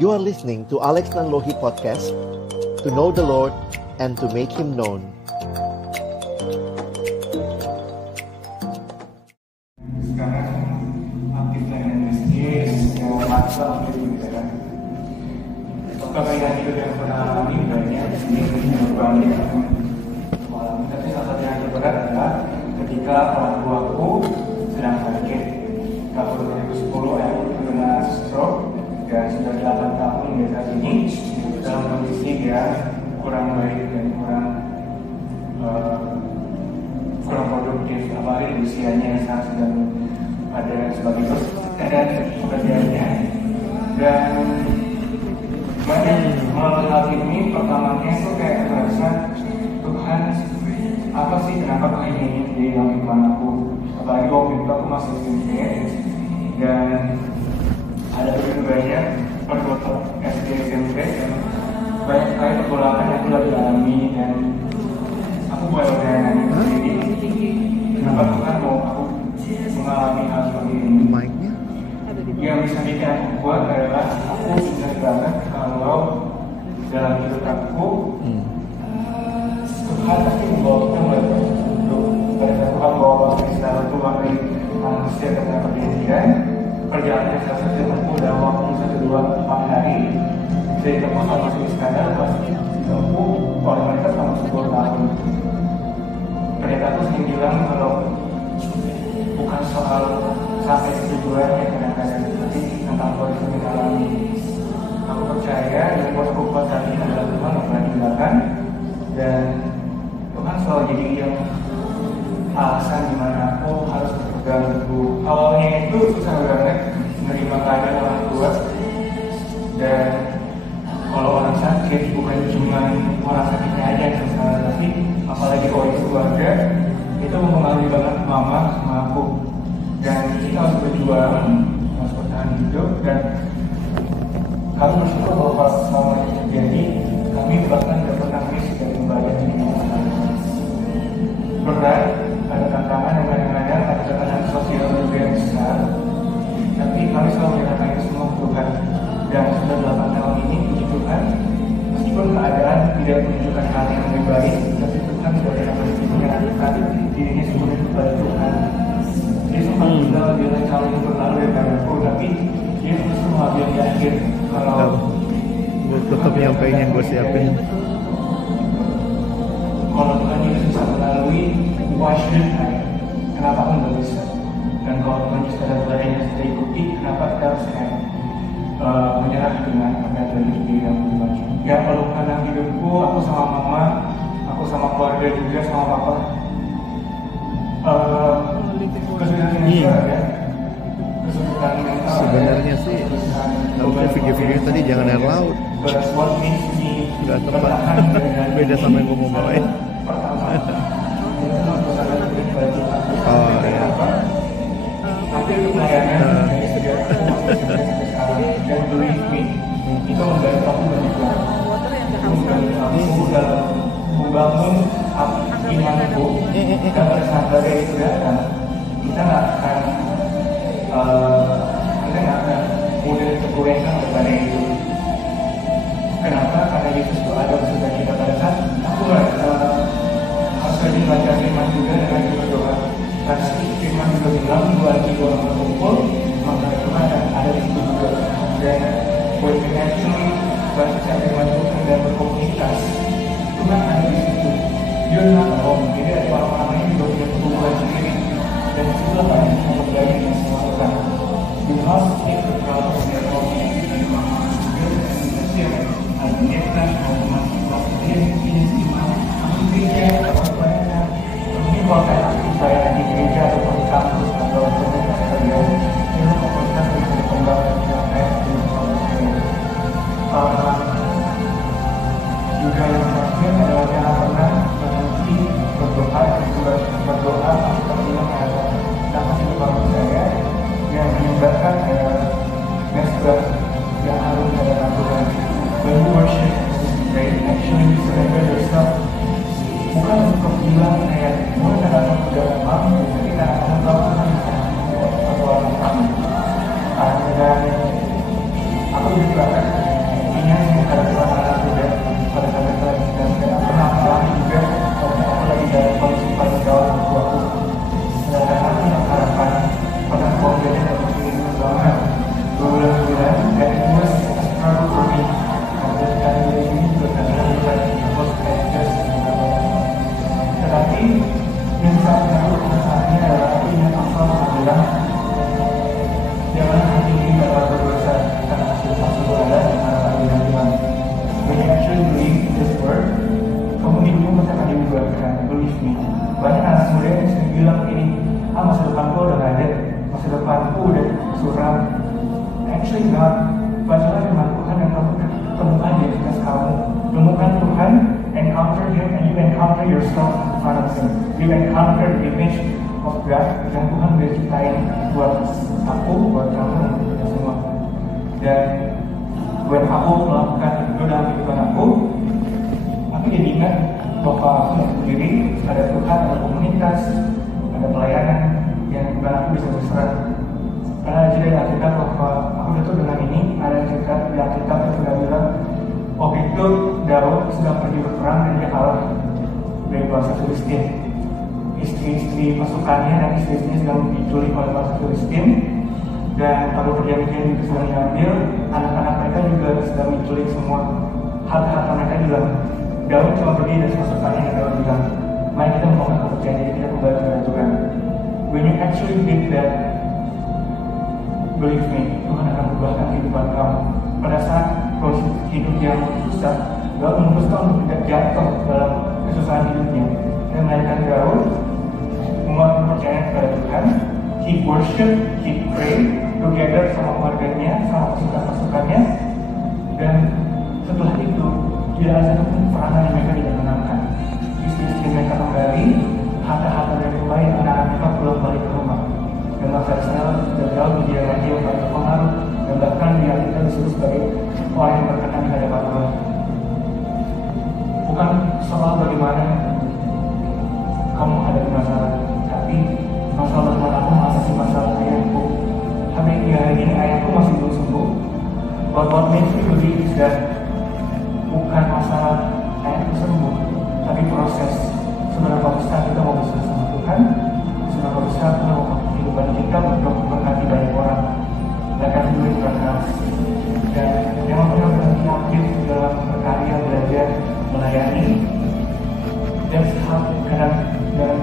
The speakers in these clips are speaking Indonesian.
You are listening to Alex Nanlohi Podcast, to know the Lord and to make Him known. Sekarang aktif dengan MSG, yang masa aktif juga kan. Kebaikan hidup yang pernah alami banyak, ini berbanding dengan mengalami. Tapi salah satu yang terberat adalah ketika orang tuaku sedang sakit. Tahun 2010 ayahku terkena stroke dan sudah 8 tahun hingga saat ini dalam kondisi dia kurang baik dan kurang produktif, apalagi usianya yang sangat sedang ada sebagai keadaan pekerjaannya. Dan melalui hal ini pertamanya itu kayak merasa Tuhan, apa sih kenapa kayak ini di dalam kehidupan aku, apalagi waktu itu aku masih SMP dan ada begitu banyak pergolakan SD SMP dan banyak sekali pergolakan yang aku lagi alami. Dan aku bertanya sendiri, kenapa Tuhan mau aku mengalami hal seperti ini? Yang bisa bikin aku kuat adalah aku ingat banget kalau dalam hidup aku Tuhan pasti membawa kita melalui hidup. Pada saat Tuhan membawa bangsa Israel keluar dari manusia karena perjanjian, perjalanan yang saya tempuh dalam waktu 1-2-4 hari dari tempuh sama si Iskandar pasti ditempuh oleh mereka selama 10 tahun. Mereka tuh sering bilang kalau bukan soal sampai tujuannya kadang-kadang, tapi tentang proses yang kita alami. Aku percaya dan buat aku kuat saat ini adalah Tuhan yang pernah dilakukan, dan Tuhan selalu jadi yang alasan dimana aku harus berpegang teguh. Awalnya itu susah banget menerima keadaan orang tua, dan kalau orang sakit bukan cuma orang sakitnya aja yang salah, tapi apalagi kalau itu keluarga, itu mempengaruhi banget mama sama aku. Dan kita harus berjuang, harus bertahan hidup, dan kami bersyukur bahwa pas selama ini terjadi, kami bahkan tidak pernah miss dari membayar ini. Berat, ada tantangan yang kadang-kadang ada tekanan sosial juga yang besar, tapi kami selalu menyerahkan itu semua ke Tuhan. Dan sudah 8 tahun ini, puji Tuhan, meskipun keadaan tidak menunjukkan hal yang lebih baik, tapi Tuhan sudah pernah berhenti menyerahkan dirinya sepenuhnya kepada Tuhan. Dia sempat bilang dia rencana itu berlalu ya padaku, tapi dia terus mengambil di akhir. Kalau gue tetap nyampein yang gue siapin. Kalau Tuhan Yesus bisa melalui, why shouldn't I? Kenapa aku nggak bisa? Dan kalau Tuhan Yesus ada pelayanan yang sudah ikuti, kenapa kita harus menyerah dengan apa yang terjadi di dalam kehidupan? Ya kalau karena hidupku, aku sama mama, aku sama keluarga juga, sama papa, kesulitan finansial ya, kesulitan mental. Sebenarnya sih, kalau video-video tadi jangan air laut. Gak tepat. Beda sama yang gue mau bawain. Oh iya. Tapi itu pelayanan dan believe me, itu membantu aku banyak banget. Membantu aku dalam membangun imanku. Dan pada saat badai itu datang, kita nggak akan mudah tergoyahkan oleh badai itu. Kenapa? Karena Yesus itu ada bersama kita pada saat aku harus rajin baca firman juga dan rajin berdoa. Karena firman juga bilang 2-3 orang berkumpul, maka Tuhan ada di situ juga. Dan when we actually baca firman Tuhan dan berkomunitas, Tuhan ada di situ. You're not alone. Jadi ada orang-orang lain juga punya pergumulan sendiri, dan itulah banyak yang berbagi dengan semua orang. You must take the problem of your own and Agnieszka, gereja, ini kalau saya di gereja atau di kampus atau komunitas kalian, ini komunitas yang bisa dikembangkan juga yang terakhir adalah jangan pernah berhenti berdoa bilang, jangan hati ini dapat berdosa karena hasil pasal ada di antara kami dan Tuhan. When you actually believe in this word, kamu hidupmu pasti akan diubahkan. Believe me. Banyak anak muda yang sering bilang ini, masa depanku udah gak ada, masa depanku udah suram. Actually not. Bacalah firman Tuhan dan kamu temukan identitas kamu. Temukan Tuhan, encounter Him, and you encounter yourself in front of Him. You encounter the image of God yang Tuhan udah ciptain buat aku, buat kamu, dan kita semua. Dan when aku melakukan itu dalam kehidupan aku jadi ingat bahwa aku tidak sendiri, ada Tuhan, ada komunitas, ada pelayanan yang bukan aku bisa berserah. Karena ada cerita Alkitab bahwa aku betul dengan ini, ada cerita di Alkitab yang sudah bilang waktu itu Daud sedang pergi berperang dan dia kalah dari bangsa Filistin. Istri-istri pasukannya dan istri-istrinya sedang diculik oleh bangsa Filistin, dan kalau perjanjian itu sedang diambil, anak-anak mereka juga sedang diculik semua. Harta mereka hilang. Daud cuma pergi dari pasukannya dan Daud bilang, mari kita membangun kepercayaan diri kita kembali kepada Tuhan. When you actually did that, believe me, Tuhan akan berubahkan kehidupan kamu. Pada saat proses hidup yang susah, Daud memutuskan untuk tidak jatuh dalam kesusahan hidupnya. Dan melahirkan Daud membangun kepercayaan kepada Tuhan. He worship, he pray together sama keluarganya, sama pasukan-pasukannya. Dan setelah itu, tidak ada satupun perangan yang mereka tidak menangkan. Istri-istri mereka kembali, harta-harta mereka kembali, anak-anak mereka pulang balik ke rumah. Dan bangsa Israel dan Daud menjadi raja yang paling berpengaruh, dan bahkan dia kita disebut sebagai orang yang berkenan di hadapan Allah. Bukan soal bagaimana kamu ada di masalah, tapi masalah bagaimana aku mengatasi masalah ayahku. Tapi hari ini ayahku masih belum sembuh. But what makes me believe is that bukan masalah ayahku sembuh, tapi proses. Seberapa besar kita mau bersama sama Tuhan, seberapa besar kita mau kehidupan kita untuk memberkati banyak orang. Bahkan dulu berangkat. Dan yang benar-benar aktif dalam berkarya, belajar, melayani. Dan dan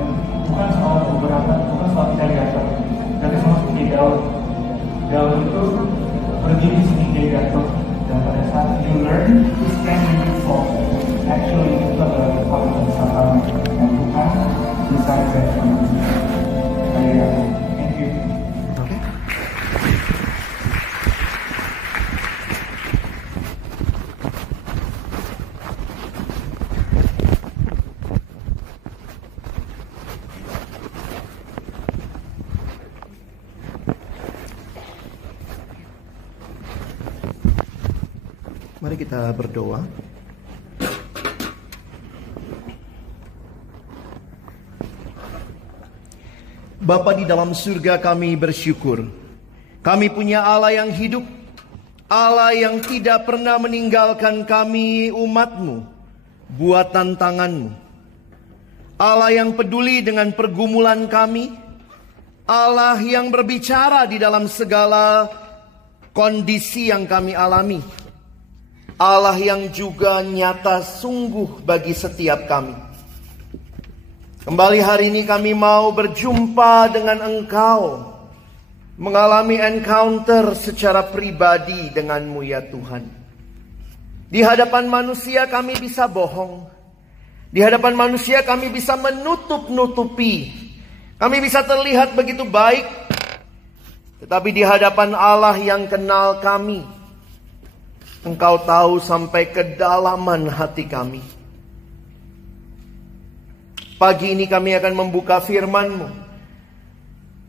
bukan soal beberapa, bukan soal kita jatuh, tapi sama seperti Daud. Daud itu berdiri di sini dia jatuh. Dan pada saat you learn to stand when you fall, actually itu adalah kekuatan besar kamu yang Tuhan bisa berikan. Thank you. Okay. Mari kita berdoa. Bapa di dalam surga, kami bersyukur. Kami punya Allah yang hidup, Allah yang tidak pernah meninggalkan kami umat-Mu, buatan tangan-Mu. Allah yang peduli dengan pergumulan kami, Allah yang berbicara di dalam segala kondisi yang kami alami. Allah yang juga nyata sungguh bagi setiap kami. Kembali hari ini kami mau berjumpa dengan Engkau, mengalami encounter secara pribadi dengan-Mu ya Tuhan. Di hadapan manusia kami bisa bohong. Di hadapan manusia kami bisa menutup-nutupi. Kami bisa terlihat begitu baik. Tetapi di hadapan Allah yang kenal kami, Engkau tahu sampai kedalaman hati kami. Pagi ini kami akan membuka firman-Mu.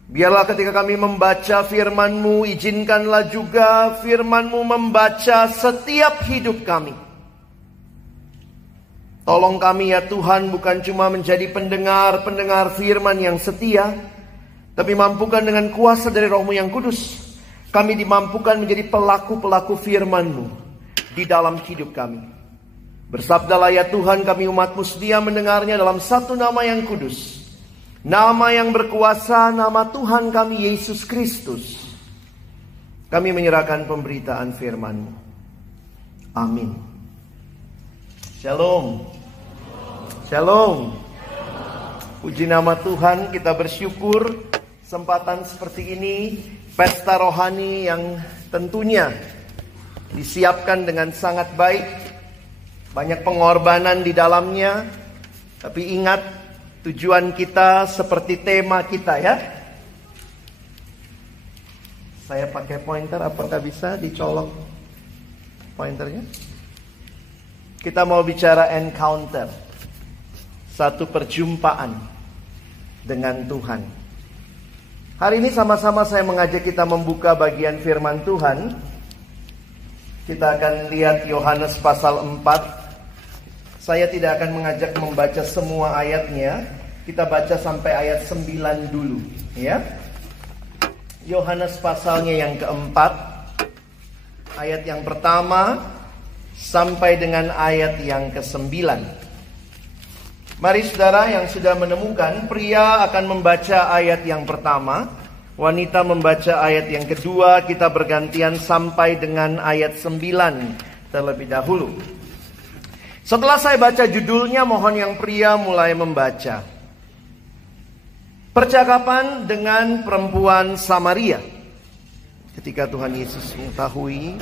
Biarlah ketika kami membaca firman-Mu, izinkanlah juga firman-Mu membaca setiap hidup kami. Tolong kami ya Tuhan, bukan cuma menjadi pendengar firman yang setia, tapi mampukan dengan kuasa dari Roh-Mu yang kudus, kami dimampukan menjadi pelaku-pelaku firman-Mu di dalam hidup kami. Bersabdalah ya Tuhan, kami umat-Mu sedia mendengarnya dalam satu nama yang kudus, nama yang berkuasa, nama Tuhan kami Yesus Kristus. Kami menyerahkan pemberitaan firman-Mu. Amin. Shalom. Shalom. Puji nama Tuhan, kita bersyukur Kesempatan seperti ini, pesta rohani yang tentunya disiapkan dengan sangat baik. Banyak pengorbanan di dalamnya. Tapi ingat, tujuan kita seperti tema kita ya. Saya pakai pointer, apakah bisa dicolok pointernya? Kita mau bicara encounter. Satu perjumpaan dengan Tuhan. Hari ini sama-sama saya mengajak kita membuka bagian firman Tuhan. Kita akan lihat Yohanes pasal 4. Saya tidak akan mengajak membaca semua ayatnya. Kita baca sampai ayat 9 dulu ya. Yohanes pasalnya yang keempat, ayat yang pertama sampai dengan ayat yang ke-9. Mari saudara yang sudah menemukan, pria akan membaca ayat yang pertama, wanita membaca ayat yang kedua, kita bergantian sampai dengan ayat 9 terlebih dahulu. Setelah saya baca judulnya, mohon yang pria mulai membaca. Percakapan dengan perempuan Samaria. Ketika Tuhan Yesus mengetahui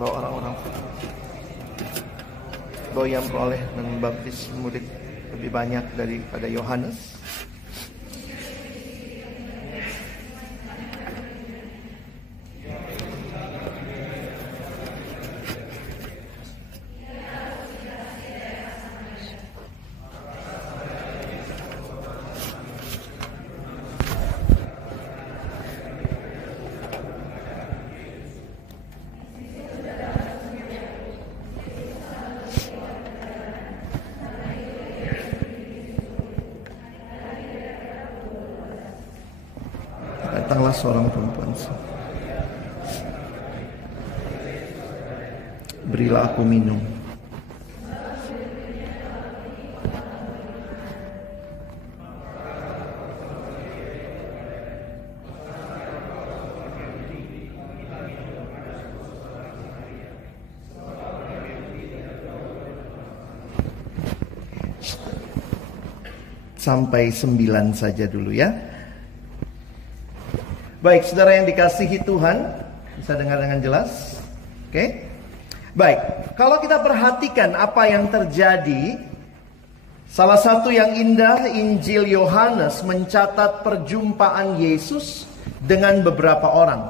bahwa orang-orang bahwa yang peroleh dan membaptis murid lebih banyak daripada Yohanes, datanglah seorang perempuan, berilah aku minum. Sampai 9 saja dulu ya. Baik, saudara yang dikasihi Tuhan, bisa dengar dengan jelas? Oke? Baik, kalau kita perhatikan apa yang terjadi, salah satu yang indah, Injil Yohanes mencatat perjumpaan Yesus dengan beberapa orang.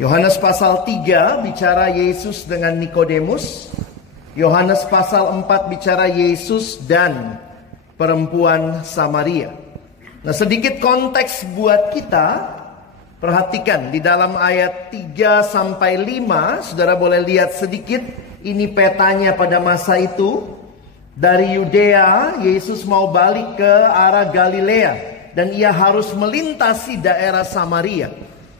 Yohanes pasal 3 bicara Yesus dengan Nikodemus. Yohanes pasal 4 bicara Yesus dan perempuan Samaria. Nah, sedikit konteks buat kita. Perhatikan di dalam ayat 3 sampai 5, saudara boleh lihat sedikit. Ini petanya pada masa itu. Dari Yudea, Yesus mau balik ke arah Galilea dan ia harus melintasi daerah Samaria.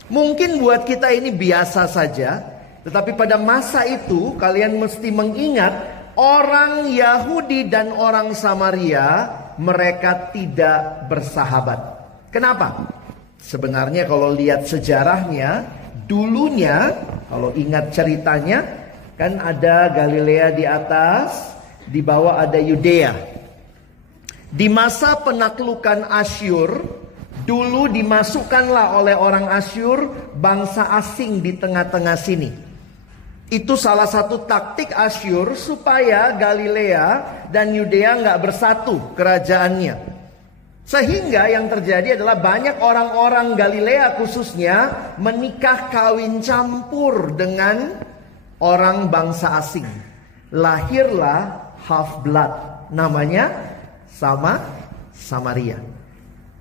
Mungkin buat kita ini biasa saja, tetapi pada masa itu kalian mesti mengingat orang Yahudi dan orang Samaria, mereka tidak bersahabat. Kenapa? Sebenarnya kalau lihat sejarahnya, dulunya kalau ingat ceritanya, kan ada Galilea di atas, di bawah ada Yudea. Di masa penaklukan Asyur, dulu dimasukkanlah oleh orang Asyur bangsa asing di tengah-tengah sini. Itu salah satu taktik Asyur supaya Galilea dan Yudea nggak bersatu kerajaannya. Sehingga yang terjadi adalah banyak orang-orang Galilea khususnya menikah kawin campur dengan orang bangsa asing. Lahirlah half blood, namanya Samaria.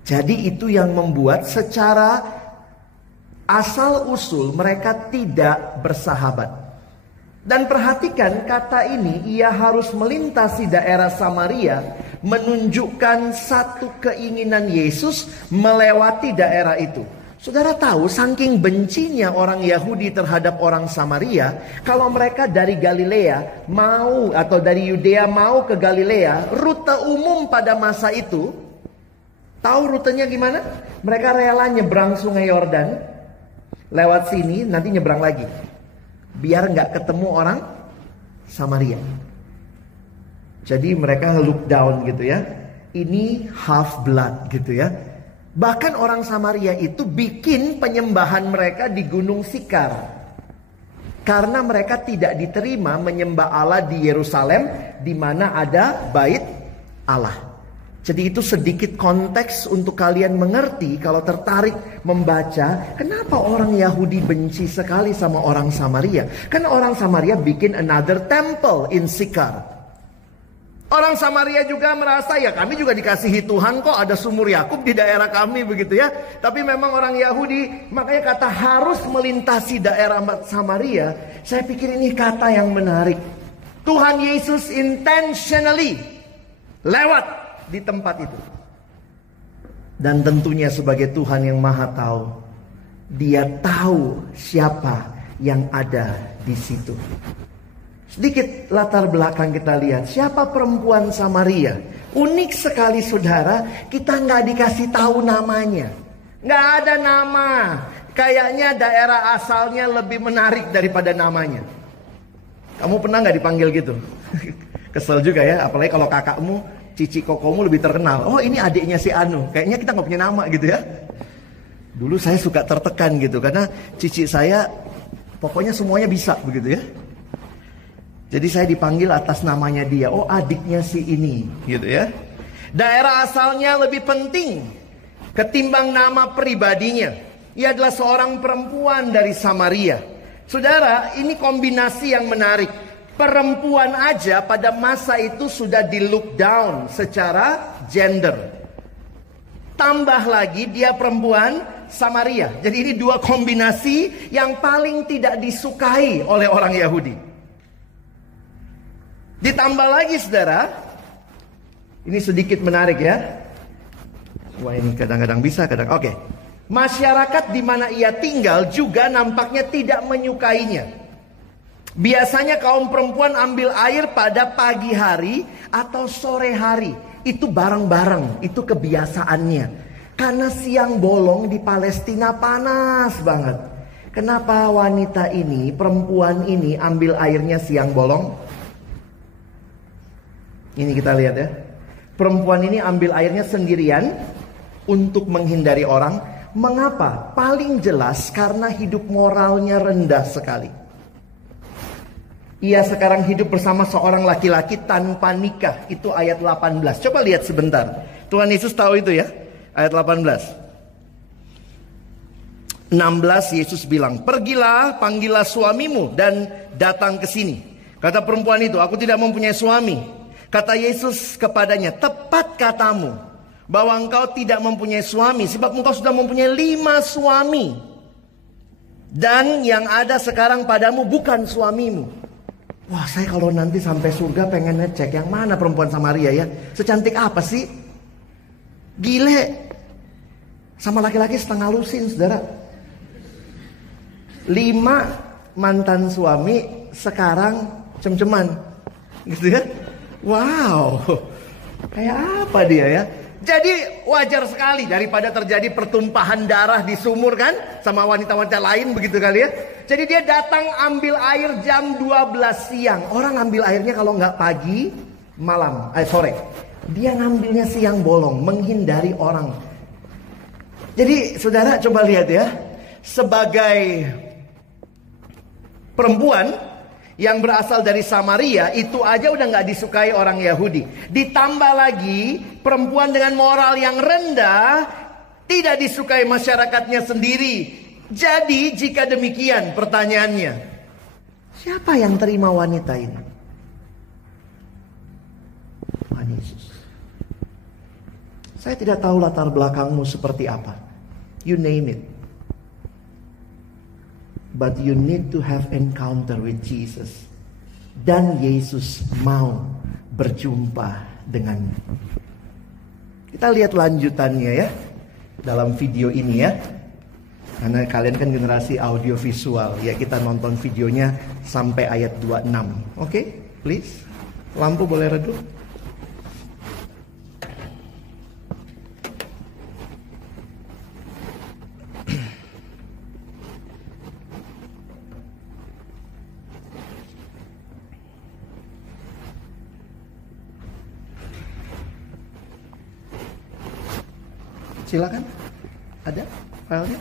Jadi itu yang membuat secara asal usul mereka tidak bersahabat. Dan perhatikan kata ini, ia harus melintasi daerah Samaria, menunjukkan satu keinginan Yesus melewati daerah itu. Saudara tahu, saking bencinya orang Yahudi terhadap orang Samaria, kalau mereka dari Galilea mau atau dari Yudea mau ke Galilea, rute umum pada masa itu, tahu rutenya gimana? Mereka rela nyebrang sungai Yordan, lewat sini, nanti nyebrang lagi. Biar nggak ketemu orang Samaria. Jadi mereka look down gitu ya. Ini half blood gitu ya. Bahkan orang Samaria itu bikin penyembahan mereka di Gunung Sikar. Karena mereka tidak diterima menyembah Allah di Yerusalem, di mana ada bait Allah. Jadi itu sedikit konteks untuk kalian mengerti kalau tertarik membaca kenapa orang Yahudi benci sekali sama orang Samaria. Karena orang Samaria bikin another temple in Sikar. Orang Samaria juga merasa ya kami juga dikasihi Tuhan kok, ada sumur Yakub di daerah kami begitu ya. Tapi memang orang Yahudi, makanya kata harus melintasi daerah Samaria. Saya pikir ini kata yang menarik. Tuhan Yesus intentionally lewat di tempat itu. Dan tentunya sebagai Tuhan yang Maha Tahu, Dia tahu siapa yang ada di situ. Sedikit latar belakang kita lihat. Siapa perempuan Samaria? Unik sekali saudara, kita nggak dikasih tahu namanya. Nggak ada nama. Kayaknya daerah asalnya lebih menarik daripada namanya. Kamu pernah nggak dipanggil gitu? Kesel juga ya, apalagi kalau kakakmu, cici kokomu lebih terkenal. Oh ini adiknya si Anu. Kayaknya kita nggak punya nama gitu ya. Dulu saya suka tertekan gitu. Karena cici saya pokoknya semuanya bisa begitu ya. Jadi saya dipanggil atas namanya dia. Oh adiknya si ini gitu ya. Daerah asalnya lebih penting ketimbang nama pribadinya. Ia adalah seorang perempuan dari Samaria. Saudara, ini kombinasi yang menarik. Perempuan aja pada masa itu sudah di look down secara gender. Tambah lagi dia perempuan Samaria. Jadi ini dua kombinasi yang paling tidak disukai oleh orang Yahudi. Ditambah lagi saudara, ini sedikit menarik ya. Wah ini kadang-kadang bisa, kadang oke. Masyarakat di mana ia tinggal juga nampaknya tidak menyukainya. Biasanya kaum perempuan ambil air pada pagi hari atau sore hari. Itu bareng-bareng, itu kebiasaannya. Karena siang bolong di Palestina panas banget. Kenapa wanita ini, perempuan ini ambil airnya siang bolong? Ini kita lihat ya. Perempuan ini ambil airnya sendirian untuk menghindari orang. Mengapa? Paling jelas karena hidup moralnya rendah sekali. Ia sekarang hidup bersama seorang laki-laki tanpa nikah. Itu ayat 18. Coba lihat sebentar. Tuhan Yesus tahu itu ya. Ayat 18. 16 Yesus bilang, "Pergilah, panggillah suamimu dan datang ke sini." Kata perempuan itu, "Aku tidak mempunyai suami." Kata Yesus kepadanya, "Tepat katamu bahwa engkau tidak mempunyai suami, sebab engkau sudah mempunyai 5 suami. Dan yang ada sekarang padamu bukan suamimu." Wah, saya kalau nanti sampai surga pengen ngecek yang mana perempuan Samaria ya. Secantik apa sih? Gile. Sama laki-laki setengah lusin, saudara. 5 mantan suami, sekarang cem-ceman. Gitu ya. Wow. Kayak apa dia ya? Jadi wajar sekali daripada terjadi pertumpahan darah di sumur kan, sama wanita-wanita lain begitu kali ya. Jadi dia datang ambil air jam 12 siang. Orang ambil airnya kalau nggak pagi, malam, sore. Dia ngambilnya siang bolong, menghindari orang. Jadi saudara coba lihat ya. Sebagai perempuan yang berasal dari Samaria, itu aja udah nggak disukai orang Yahudi. Ditambah lagi perempuan dengan moral yang rendah, tidak disukai masyarakatnya sendiri. Jadi jika demikian pertanyaannya, siapa yang terima wanita ini? Tuhan Yesus. Saya tidak tahu latar belakangmu seperti apa. You name it. But you need to have encounter with Jesus. Dan Yesus mau berjumpa denganmu. Kita lihat lanjutannya ya. Dalam video ini ya. Karena kalian kan generasi audio visual. Ya kita nonton videonya sampai ayat 26. Oke, please. Lampu boleh redup. Silakan. Ada filenya?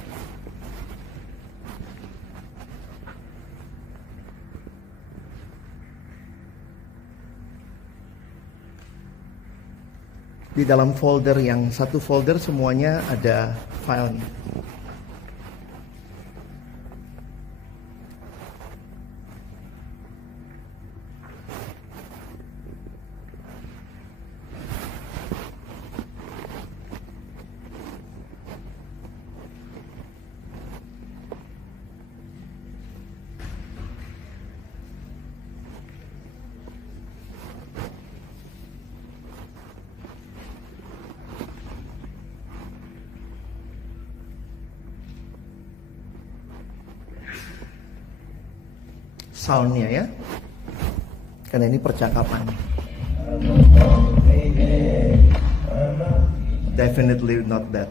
Di dalam folder yang satu folder semuanya ada filenya. Soundnya ya, karena ini percakapan. Definitely not that.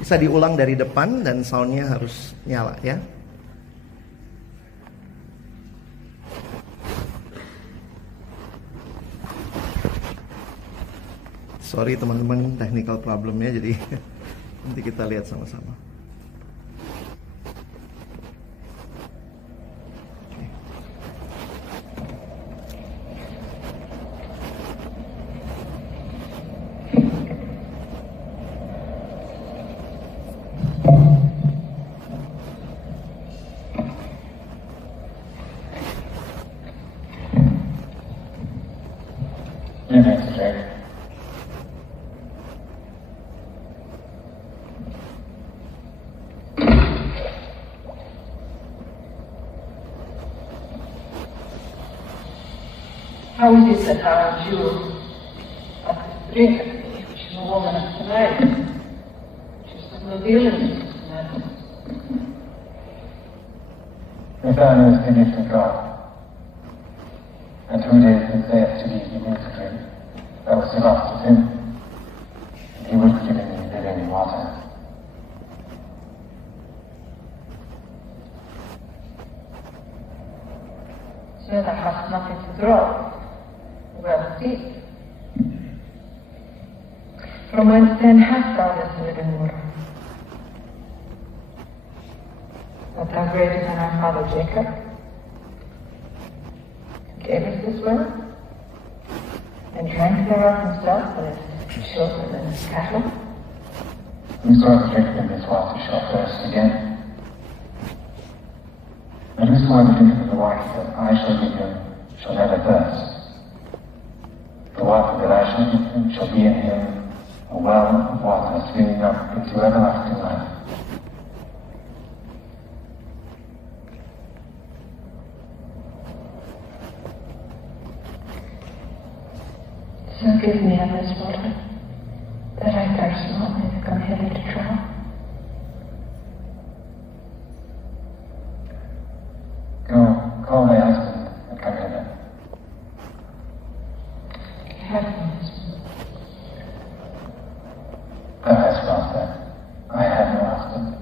Bisa diulang dari depan dan soundnya harus nyala ya. Sorry teman-teman, technical problemnya, jadi nanti kita lihat sama-sama. How is it that aren't you a drink? She's a woman of tonight. She's still dealing with this man. This honor is the gift of God. And 2 days and saith to thee, he needs to drink. That was the loss of him. And he would give me living water. So that has nothing to draw. Well, deep. From whence then hast thou this living water? Art thou greater than our father Jacob? Who gave us this well, and drank thereof himself and his children and his cattle? Whosoever drinketh of this water shall thirst again. And whosoever drinketh of the water that I shall give him shall never thirst. The water that I shall give him shall be in him a well of water springing up into everlasting life. So give me of this water, that I thirst not and come hither to draw. Go, call thy husband and come hither. Thou hast well said, I have no husband.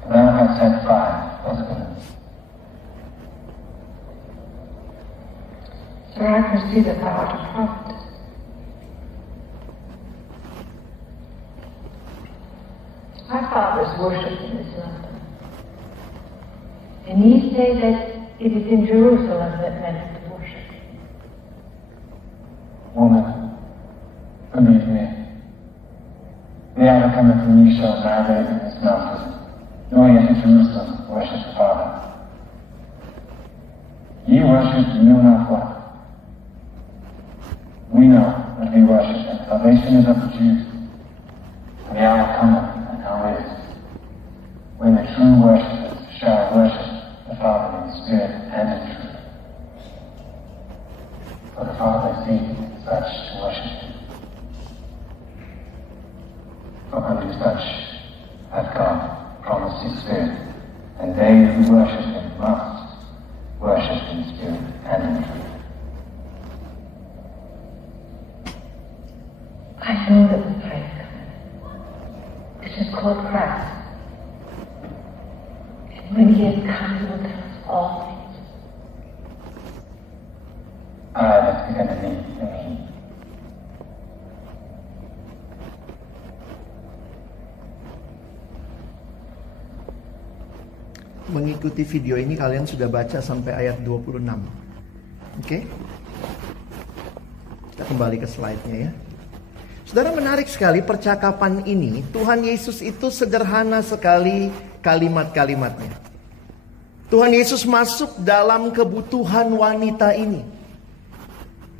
For thou hast had 5 husbands. Sir, I perceive that thou art a prophet. Our fathers worshipped in this land. And ye say that it is in Jerusalem that men have to worship. Woman, believe me, the hour cometh when ye shall neither in this mountain, nor yet in Jerusalem worship the Father. Ye worship and know not what. We know that we worship, and salvation is of the Jews. And the hour cometh, and now is, when the true worshippers shall worship the Father in spirit and in truth. For the Father seeketh such to worship him. For unto such hath God promised his Spirit, and they who worship him must worship in spirit and in truth. I know that the time is coming. It is called Christ. And when he has come, he will tell us all things. I that began in thee, and he, mengikuti video ini kalian sudah baca sampai ayat 26. Oke? Kita kembali ke slide-nya ya. Saudara, menarik sekali percakapan ini. Tuhan Yesus itu sederhana sekali kalimat-kalimatnya. Tuhan Yesus masuk dalam kebutuhan wanita ini.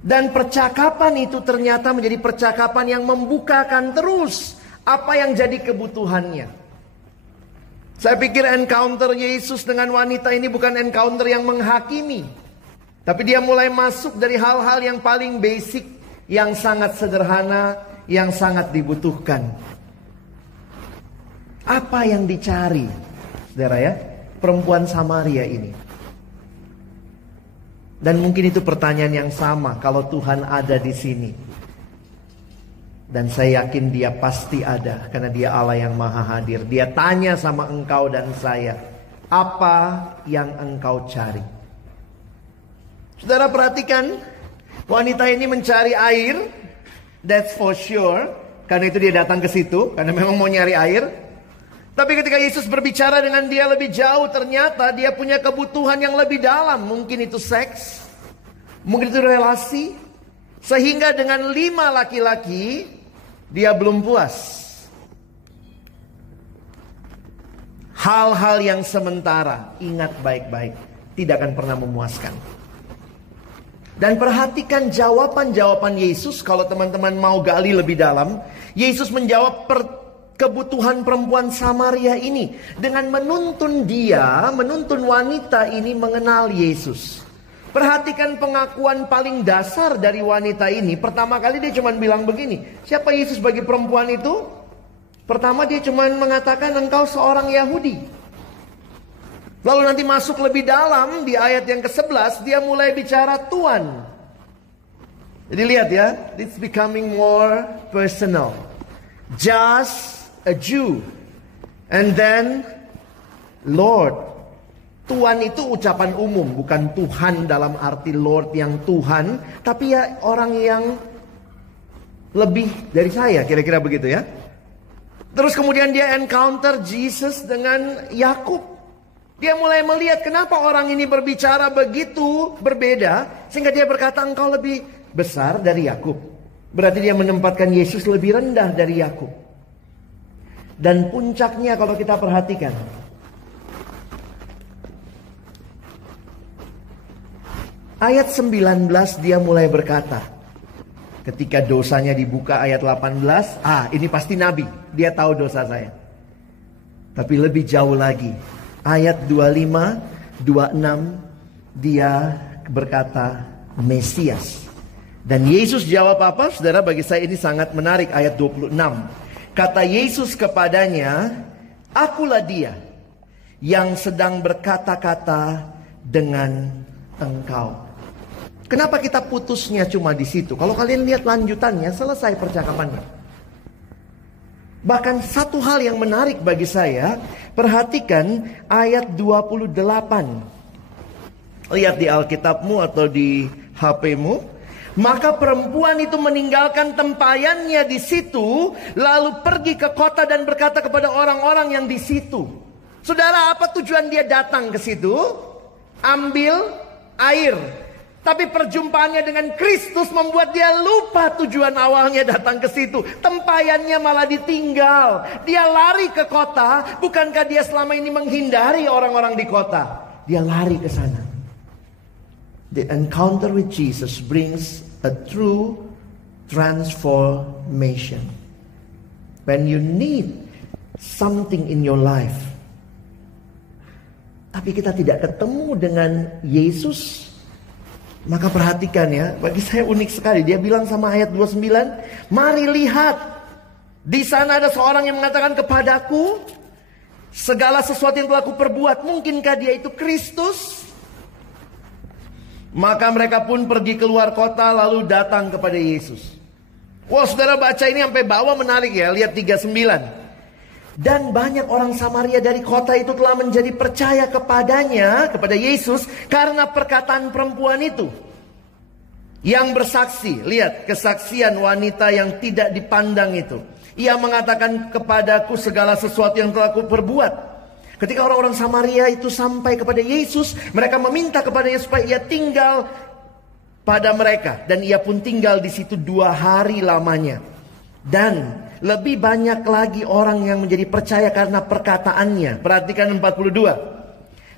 Dan percakapan itu ternyata menjadi percakapan yang membukakan terus apa yang jadi kebutuhannya. Saya pikir encounter Yesus dengan wanita ini bukan encounter yang menghakimi. Tapi dia mulai masuk dari hal-hal yang paling basic, yang sangat sederhana, yang sangat dibutuhkan. Apa yang dicari, saudara ya, perempuan Samaria ini? Dan mungkin itu pertanyaan yang sama kalau Tuhan ada di sini. Dan saya yakin dia pasti ada, karena dia Allah yang maha hadir. Dia tanya sama engkau dan saya, apa yang engkau cari? Saudara perhatikan, wanita ini mencari air, that's for sure. Karena itu dia datang ke situ, karena memang mau nyari air. Tapi ketika Yesus berbicara dengan dia lebih jauh, ternyata dia punya kebutuhan yang lebih dalam. Mungkin itu seks, mungkin itu relasi. Sehingga dengan 5 laki-laki, dia belum puas. Hal-hal yang sementara, ingat baik-baik, tidak akan pernah memuaskan. Dan perhatikan jawaban-jawaban Yesus. Kalau teman-teman mau gali lebih dalam, Yesus menjawab kebutuhan perempuan Samaria ini dengan menuntun wanita ini mengenal Yesus. Perhatikan pengakuan paling dasar dari wanita ini. Pertama kali dia cuma bilang begini, siapa Yesus bagi perempuan itu? Pertama dia cuma mengatakan engkau seorang Yahudi. Lalu nanti masuk lebih dalam di ayat yang ke-11, dia mulai bicara Tuan. Jadi lihat ya, it's becoming more personal. Just a Jew, and then Lord. Tuhan itu ucapan umum, bukan Tuhan dalam arti Lord yang Tuhan, tapi ya orang yang lebih dari saya, kira-kira begitu ya. Terus kemudian dia encounter Jesus dengan Yakub. Dia mulai melihat kenapa orang ini berbicara begitu berbeda, sehingga dia berkata engkau lebih besar dari Yakub. Berarti dia menempatkan Yesus lebih rendah dari Yakub. Dan puncaknya kalau kita perhatikan, ayat 19 dia mulai berkata, ketika dosanya dibuka ayat 18, ini pasti Nabi, dia tahu dosa saya. Tapi lebih jauh lagi, ayat 25, 26 dia berkata Mesias. Dan Yesus jawab apa? Saudara, bagi saya ini sangat menarik ayat 26. Kata Yesus kepadanya, akulah dia yang sedang berkata-kata dengan engkau. Kenapa kita putusnya cuma di situ? Kalau kalian lihat lanjutannya, selesai percakapannya. Bahkan satu hal yang menarik bagi saya, perhatikan ayat 28. Lihat di Alkitabmu atau di HP-mu. Maka perempuan itu meninggalkan tempayannya di situ, lalu pergi ke kota dan berkata kepada orang-orang yang di situ. Saudara, apa tujuan dia datang ke situ? Ambil air. Tapi perjumpaannya dengan Kristus membuat dia lupa tujuan awalnya datang ke situ. Tempayannya malah ditinggal. Dia lari ke kota. Bukankah dia selama ini menghindari orang-orang di kota? Dia lari ke sana. The encounter with Jesus brings a true transformation. When you need something in your life, tapi kita tidak ketemu dengan Yesus, maka perhatikan ya, bagi saya unik sekali. Dia bilang sama ayat 29, mari lihat, di sana ada seorang yang mengatakan kepadaku, segala sesuatu yang telah kuperbuat, mungkinkah dia itu Kristus? Maka mereka pun pergi keluar kota lalu datang kepada Yesus. Wah, saudara baca ini sampai bawah menarik ya. Lihat 39. Dan banyak orang Samaria dari kota itu telah menjadi percaya kepadanya, kepada Yesus, karena perkataan perempuan itu. Yang bersaksi, lihat kesaksian wanita yang tidak dipandang itu. Ia mengatakan kepadaku segala sesuatu yang telah kuperbuat. Ketika orang-orang Samaria itu sampai kepada Yesus, mereka meminta kepadanya supaya ia tinggal pada mereka. Dan ia pun tinggal di situ 2 hari lamanya. Dan lebih banyak lagi orang yang menjadi percaya karena perkataannya. Perhatikan 42.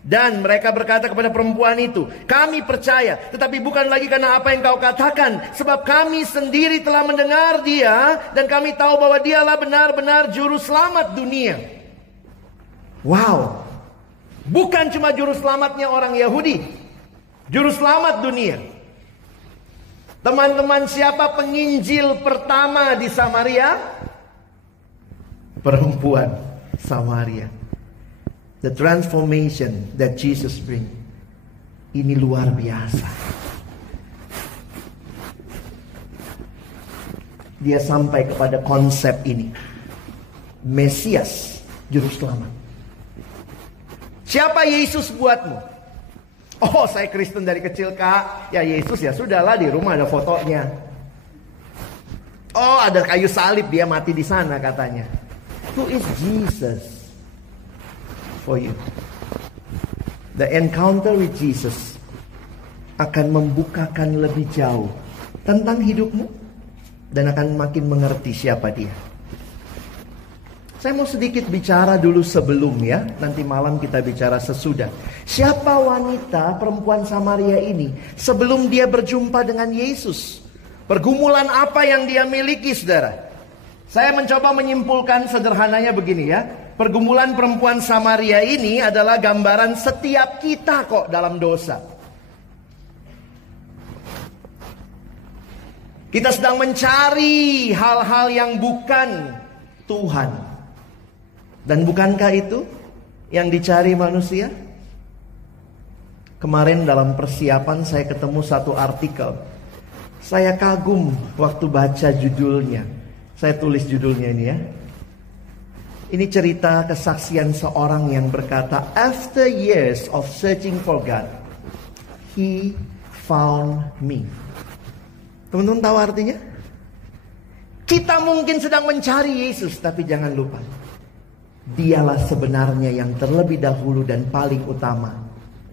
Dan mereka berkata kepada perempuan itu, kami percaya, tetapi bukan lagi karena apa yang kau katakan, sebab kami sendiri telah mendengar dia, dan kami tahu bahwa dialah benar-benar juru selamat dunia. Wow, bukan cuma juru selamatnya orang Yahudi, juru selamat dunia. Teman-teman, siapa penginjil pertama di Samaria? Perempuan Samaria. The transformation that Jesus bring, ini luar biasa. Dia sampai kepada konsep ini, Mesias, juru selamat. Siapa Yesus buatmu? Oh, saya Kristen dari kecil, Kak. Ya Yesus ya sudahlah, di rumah ada fotonya. Oh, ada kayu salib, dia mati di sana katanya. Who is Jesus for you? The encounter with Jesus akan membukakan lebih jauh tentang hidupmu dan akan makin mengerti siapa dia. Saya mau sedikit bicara dulu sebelum ya, nanti malam kita bicara sesudah. Siapa wanita perempuan Samaria ini sebelum dia berjumpa dengan Yesus? Pergumulan apa yang dia miliki, saudara? Saya mencoba menyimpulkan sederhananya begini ya. Pergumulan perempuan Samaria ini adalah gambaran setiap kita kok dalam dosa. Kita sedang mencari hal-hal yang bukan Tuhan. Dan bukankah itu yang dicari manusia? Kemarin dalam persiapan saya ketemu satu artikel. Saya kagum waktu baca judulnya. Saya tulis judulnya ini ya. Ini cerita kesaksian seorang yang berkata, after years of searching for God, He found me. Teman-teman tahu artinya? Kita mungkin sedang mencari Yesus, tapi jangan lupa, Dialah sebenarnya yang terlebih dahulu dan paling utama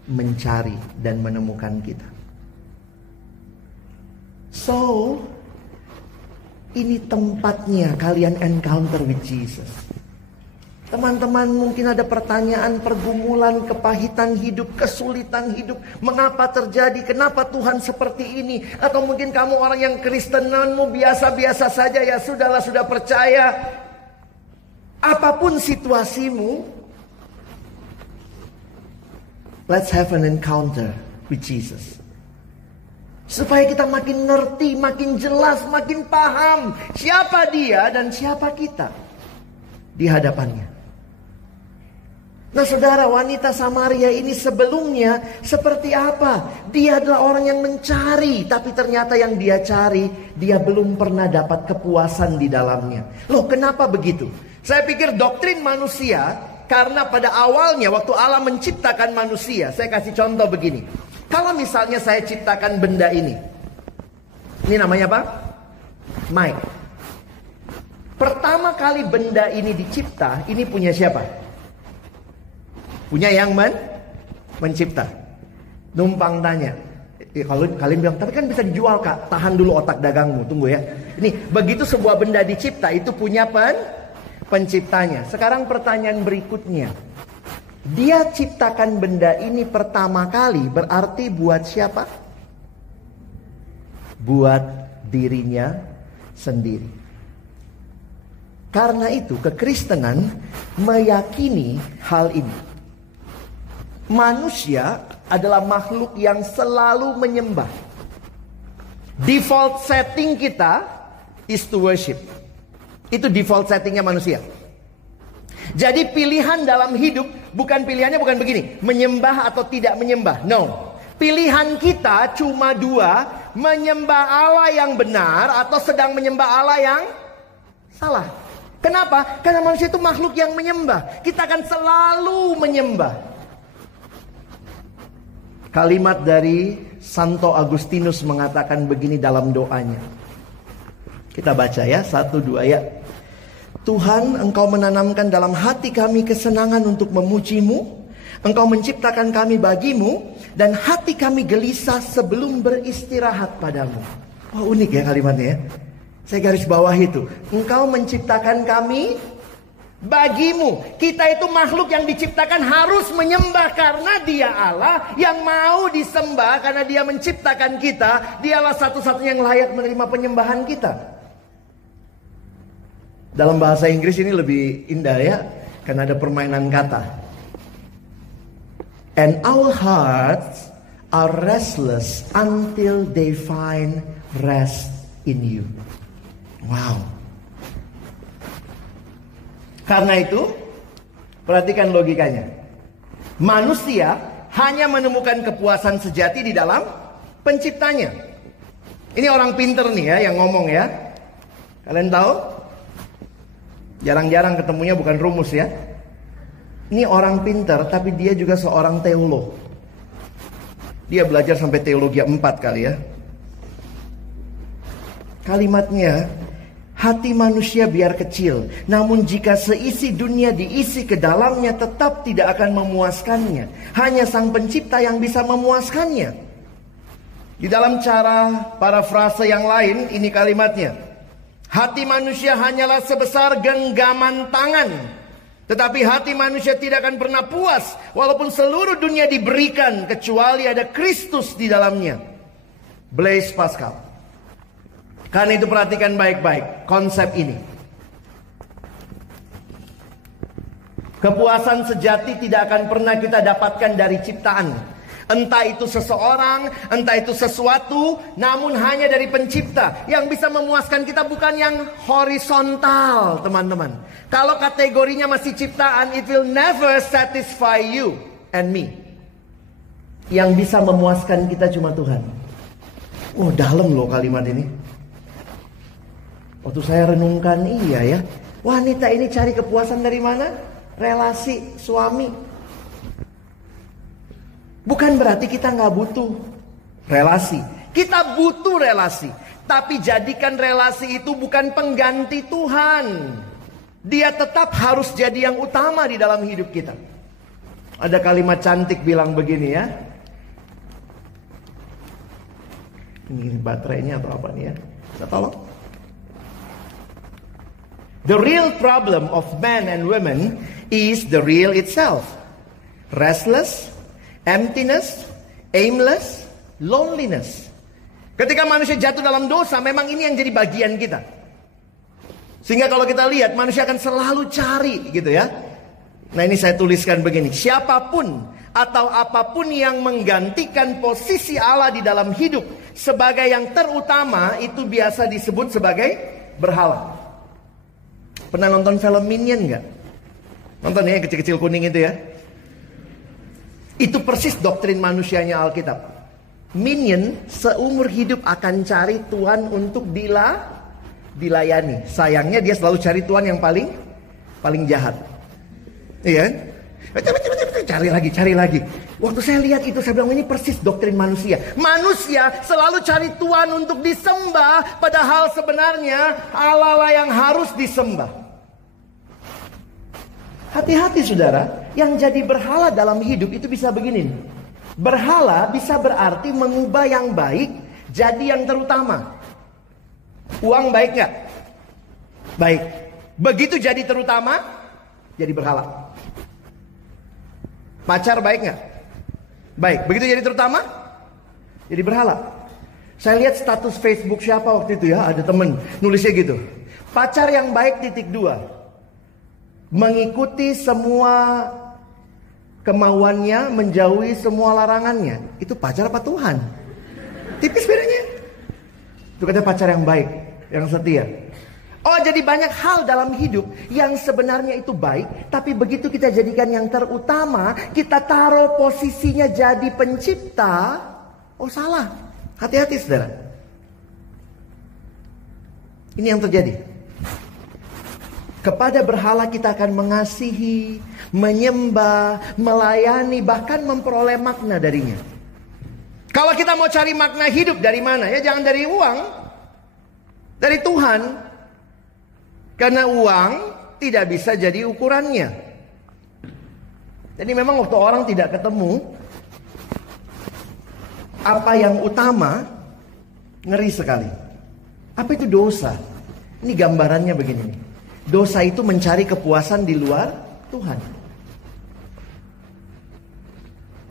mencari dan menemukan kita. So, ini tempatnya kalian encounter with Jesus. Teman-teman, mungkin ada pertanyaan, pergumulan, kepahitan hidup, kesulitan hidup. Mengapa terjadi? Kenapa Tuhan seperti ini? Atau mungkin kamu orang yang Kristenanmu biasa-biasa saja, ya sudahlah, sudah percaya. Apapun situasimu, let's have an encounter with Jesus. Supaya kita makin ngerti, makin jelas, makin paham siapa dia dan siapa kita di hadapannya. Nah saudara, wanita Samaria ini sebelumnya seperti apa? Dia adalah orang yang mencari, tapi ternyata yang dia cari, dia belum pernah dapat kepuasan di dalamnya. Loh, kenapa begitu? Saya pikir doktrin manusia, karena pada awalnya waktu Allah menciptakan manusia, saya kasih contoh begini. Kalau misalnya saya ciptakan benda ini namanya apa? Mic. Pertama kali benda ini dicipta, ini punya siapa? Punya yang mencipta. Numpang tanya. Kalau kalian bilang, tapi kan bisa dijual, Kak. Tahan dulu otak dagangmu, tunggu ya. Ini, begitu sebuah benda dicipta, itu punya penciptanya. Sekarang pertanyaan berikutnya. Dia ciptakan benda ini pertama kali, berarti buat siapa? Buat dirinya sendiri. Karena itu kekristenan meyakini hal ini. Manusia adalah makhluk yang selalu menyembah. Default setting kita is to worship. Itu default settingnya manusia. Jadi pilihan dalam hidup pilihannya bukan begini, menyembah atau tidak menyembah. No. Pilihan kita cuma dua, menyembah Allah yang benar atau sedang menyembah Allah yang salah. Kenapa? Karena manusia itu makhluk yang menyembah. Kita akan selalu menyembah. Kalimat dari Santo Agustinus mengatakan begini dalam doanya. Kita baca ya, 1, 2 ya. Tuhan, Engkau menanamkan dalam hati kami kesenangan untuk memuji-Mu. Engkau menciptakan kami bagimu, dan hati kami gelisah sebelum beristirahat padamu. Wah, unik ya kalimatnya ya. Saya garis bawah itu. Engkau menciptakan kami bagimu. Kita itu makhluk yang diciptakan harus menyembah karena Dia Allah yang mau disembah karena Dia menciptakan kita. Dialah satu-satunya yang layak menerima penyembahan kita. Dalam bahasa Inggris ini lebih indah ya, karena ada permainan kata. And our hearts are restless until they find rest in you. Wow. Karena itu, perhatikan logikanya. Manusia hanya menemukan kepuasan sejati di dalam penciptanya. Ini orang pinter nih ya yang ngomong ya. Kalian tahu? Jarang-jarang ketemunya bukan rumus ya. Ini orang pinter tapi dia juga seorang teolog. Dia belajar sampai teologi 4 kali ya. Kalimatnya, hati manusia biar kecil, namun jika seisi dunia diisi ke dalamnya tetap tidak akan memuaskannya. Hanya Sang Pencipta yang bisa memuaskannya. Di dalam cara parafrase yang lain, ini kalimatnya. Hati manusia hanyalah sebesar genggaman tangan. Tetapi hati manusia tidak akan pernah puas walaupun seluruh dunia diberikan kecuali ada Kristus di dalamnya. Blaise Pascal. Karena itu perhatikan baik-baik konsep ini. Kepuasan sejati tidak akan pernah kita dapatkan dari ciptaan. Entah itu seseorang, entah itu sesuatu, namun hanya dari pencipta. Yang bisa memuaskan kita bukan yang horizontal, teman-teman. Kalau kategorinya masih ciptaan, it will never satisfy you and me. Yang bisa memuaskan kita cuma Tuhan. Oh, dalam loh kalimat ini. Waktu saya renungkan, iya ya. Wanita ini cari kepuasan dari mana? Relasi suami. Bukan berarti kita nggak butuh relasi. Kita butuh relasi. Tapi jadikan relasi itu bukan pengganti Tuhan. Dia tetap harus jadi yang utama di dalam hidup kita. Ada kalimat cantik bilang begini ya. Ini baterainya atau apa nih ya? Saya tolong. The real problem of men and women is the real itself. Restless, emptiness, aimless, loneliness. Ketika manusia jatuh dalam dosa, memang ini yang jadi bagian kita. Sehingga kalau kita lihat, manusia akan selalu cari gitu ya. Nah ini saya tuliskan begini. Siapapun atau apapun yang menggantikan posisi Allah di dalam hidup sebagai yang terutama, itu biasa disebut sebagai berhala. Pernah nonton film Minion nggak? Nonton ya yang kecil-kecil kuning itu ya. Itu persis doktrin manusianya Alkitab. Minion seumur hidup akan cari Tuhan untuk dilayani. Sayangnya dia selalu cari Tuhan yang paling jahat. Iya kan? Cari lagi. Waktu saya lihat itu saya bilang ini persis doktrin manusia. Manusia selalu cari Tuhan untuk disembah, padahal sebenarnya Allah lah yang harus disembah. Hati-hati saudara, yang jadi berhala dalam hidup itu bisa begini. Berhala bisa berarti mengubah yang baik jadi yang terutama. Uang baik gak? Baik. Begitu jadi terutama, jadi berhala. Pacar baik gak? Baik. Begitu jadi terutama, jadi berhala. Saya lihat status Facebook siapa waktu itu ya, ada temen nulisnya gitu. Pacar yang baik (2). Mengikuti semua kemauannya, menjauhi semua larangannya. Itu pacar apa Tuhan? Tipis bedanya. Itu kata pacar yang baik, yang setia. Oh, jadi banyak hal dalam hidup yang sebenarnya itu baik, tapi begitu kita jadikan yang terutama, kita taruh posisinya jadi pencipta. Oh salah. Hati-hati saudara. Ini yang terjadi. Kepada berhala kita akan mengasihi, menyembah, melayani, bahkan memperoleh makna darinya. Kalau kita mau cari makna hidup dari mana? Ya jangan dari uang. Dari Tuhan. Karena uang tidak bisa jadi ukurannya. Jadi memang waktu orang tidak ketemu apa yang utama, ngeri sekali. Apa itu dosa? Ini gambarannya begini nih. Dosa itu mencari kepuasan di luar Tuhan.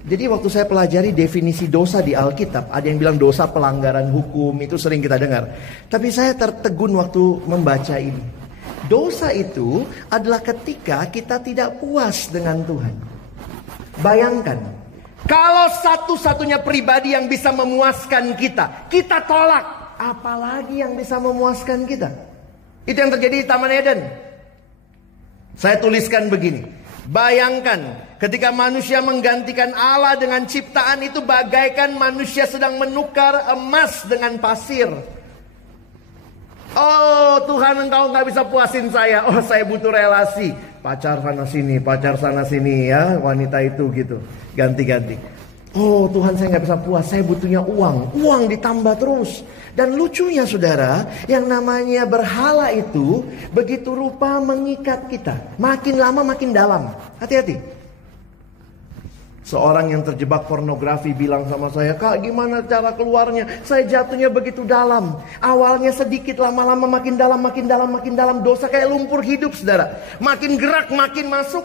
Jadi waktu saya pelajari definisi dosa di Alkitab, ada yang bilang dosa pelanggaran hukum, itu sering kita dengar. Tapi saya tertegun waktu membaca ini. Dosa itu adalah ketika kita tidak puas dengan Tuhan. Bayangkan, kalau satu-satunya pribadi yang bisa memuaskan kita, kita tolak. Apalagi yang bisa memuaskan kita? Itu yang terjadi di Taman Eden. Saya tuliskan begini. Bayangkan ketika manusia menggantikan Allah dengan ciptaan itu bagaikan manusia sedang menukar emas dengan pasir. Oh Tuhan, engkau gak bisa puasin saya. Oh saya butuh relasi. Pacar sana sini ya, wanita itu gitu. Ganti-ganti. Oh Tuhan, saya gak bisa puas, saya butuhnya uang. Uang ditambah terus. Dan lucunya saudara, yang namanya berhala itu begitu rupa mengikat kita. Makin lama makin dalam. Hati-hati. Seorang yang terjebak pornografi bilang sama saya, Kak gimana cara keluarnya? Saya jatuhnya begitu dalam. Awalnya sedikit, lama-lama makin dalam. Dosa kayak lumpur hidup saudara. Makin gerak, makin masuk.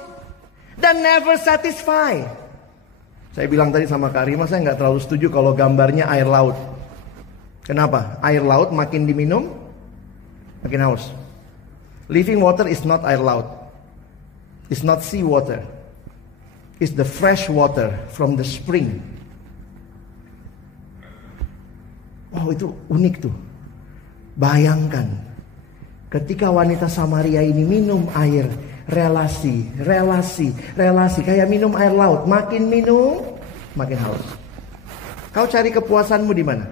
Dan never satisfy. Saya bilang tadi sama Kak Rima, saya gak terlalu setuju kalau gambarnya air laut. Kenapa? Air laut makin diminum, makin haus. Living water is not air laut. It's not sea water. It's the fresh water from the spring. Oh itu unik tuh. Bayangkan, ketika wanita Samaria ini minum air, relasi. Kayak minum air laut. Makin minum, makin haus. Kau cari kepuasanmu di mana?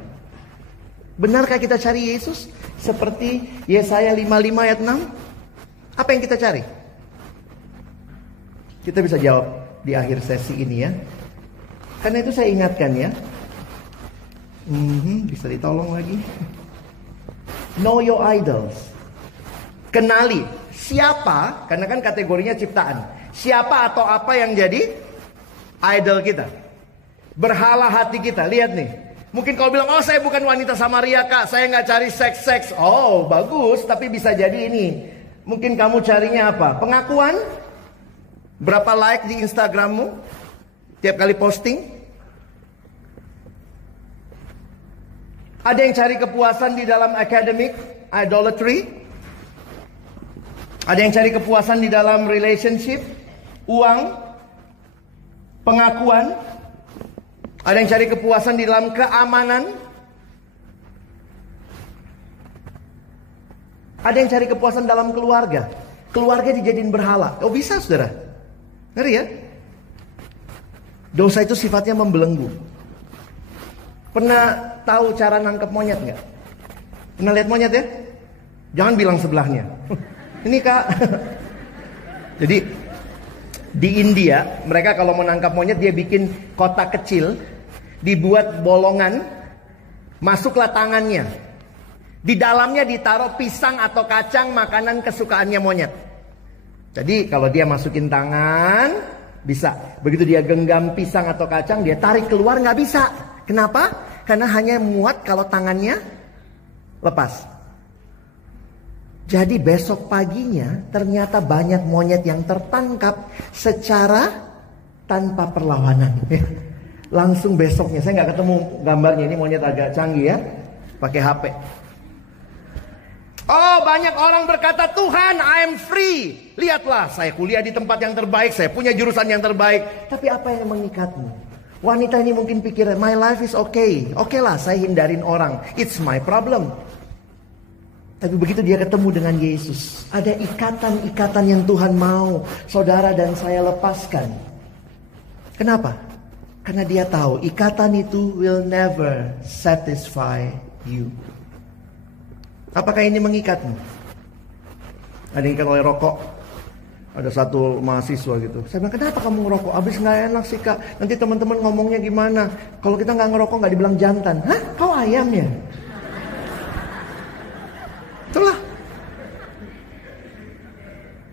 Benarkah kita cari Yesus? Seperti Yesaya 55 ayat 6? Apa yang kita cari? Kita bisa jawab di akhir sesi ini ya. Karena itu saya ingatkan ya. Bisa ditolong lagi. Know your idols. Kenali siapa, karena kan kategorinya ciptaan. Siapa atau apa yang jadi idol kita. Berhala hati kita. Lihat nih. Mungkin kalau bilang, oh saya bukan wanita Samaria Kak, saya gak cari seks. Oh bagus, tapi bisa jadi ini. Mungkin kamu carinya apa? Pengakuan? Berapa like di Instagrammu? Tiap kali posting? Ada yang cari kepuasan di dalam academic, idolatry? Ada yang cari kepuasan di dalam relationship, uang, pengakuan? Ada yang cari kepuasan di dalam keamanan? Ada yang cari kepuasan dalam keluarga? Keluarga dijadiin berhala. Oh bisa saudara? Ngeri ya? Dosa itu sifatnya membelenggu. Pernah tahu cara nangkep monyet nggak? Pernah lihat monyet ya? Jangan bilang sebelahnya. Ini Kak. Jadi di India mereka kalau mau nangkap monyet dia bikin kotak kecil, dibuat bolongan, masuklah tangannya. Di dalamnya ditaruh pisang atau kacang, makanan kesukaannya monyet. Jadi kalau dia masukin tangan bisa. Begitu dia genggam pisang atau kacang, dia tarik keluar nggak bisa. Kenapa? Karena hanya muat kalau tangannya lepas. Jadi besok paginya ternyata banyak monyet yang tertangkap secara tanpa perlawanan. Langsung besoknya, saya nggak ketemu gambarnya, ini monyet agak canggih ya, pakai HP. Oh banyak orang berkata, Tuhan I am free. Lihatlah saya kuliah di tempat yang terbaik, saya punya jurusan yang terbaik. Tapi apa yang mengikatmu? Wanita ini mungkin pikir my life is okay. Oke lah saya hindarin orang, it's my problem. Tapi begitu dia ketemu dengan Yesus, ada ikatan-ikatan yang Tuhan mau saudara dan saya lepaskan. Kenapa? Karena dia tahu ikatan itu will never satisfy you. Apakah ini mengikatmu? Ada yang kalau rokok. Ada satu mahasiswa gitu. Saya bilang, kenapa kamu ngerokok? Abis gak enak sih Kak. Nanti teman-teman ngomongnya gimana? Kalau kita gak ngerokok gak dibilang jantan. Hah? Kau ayam ya? Itulah.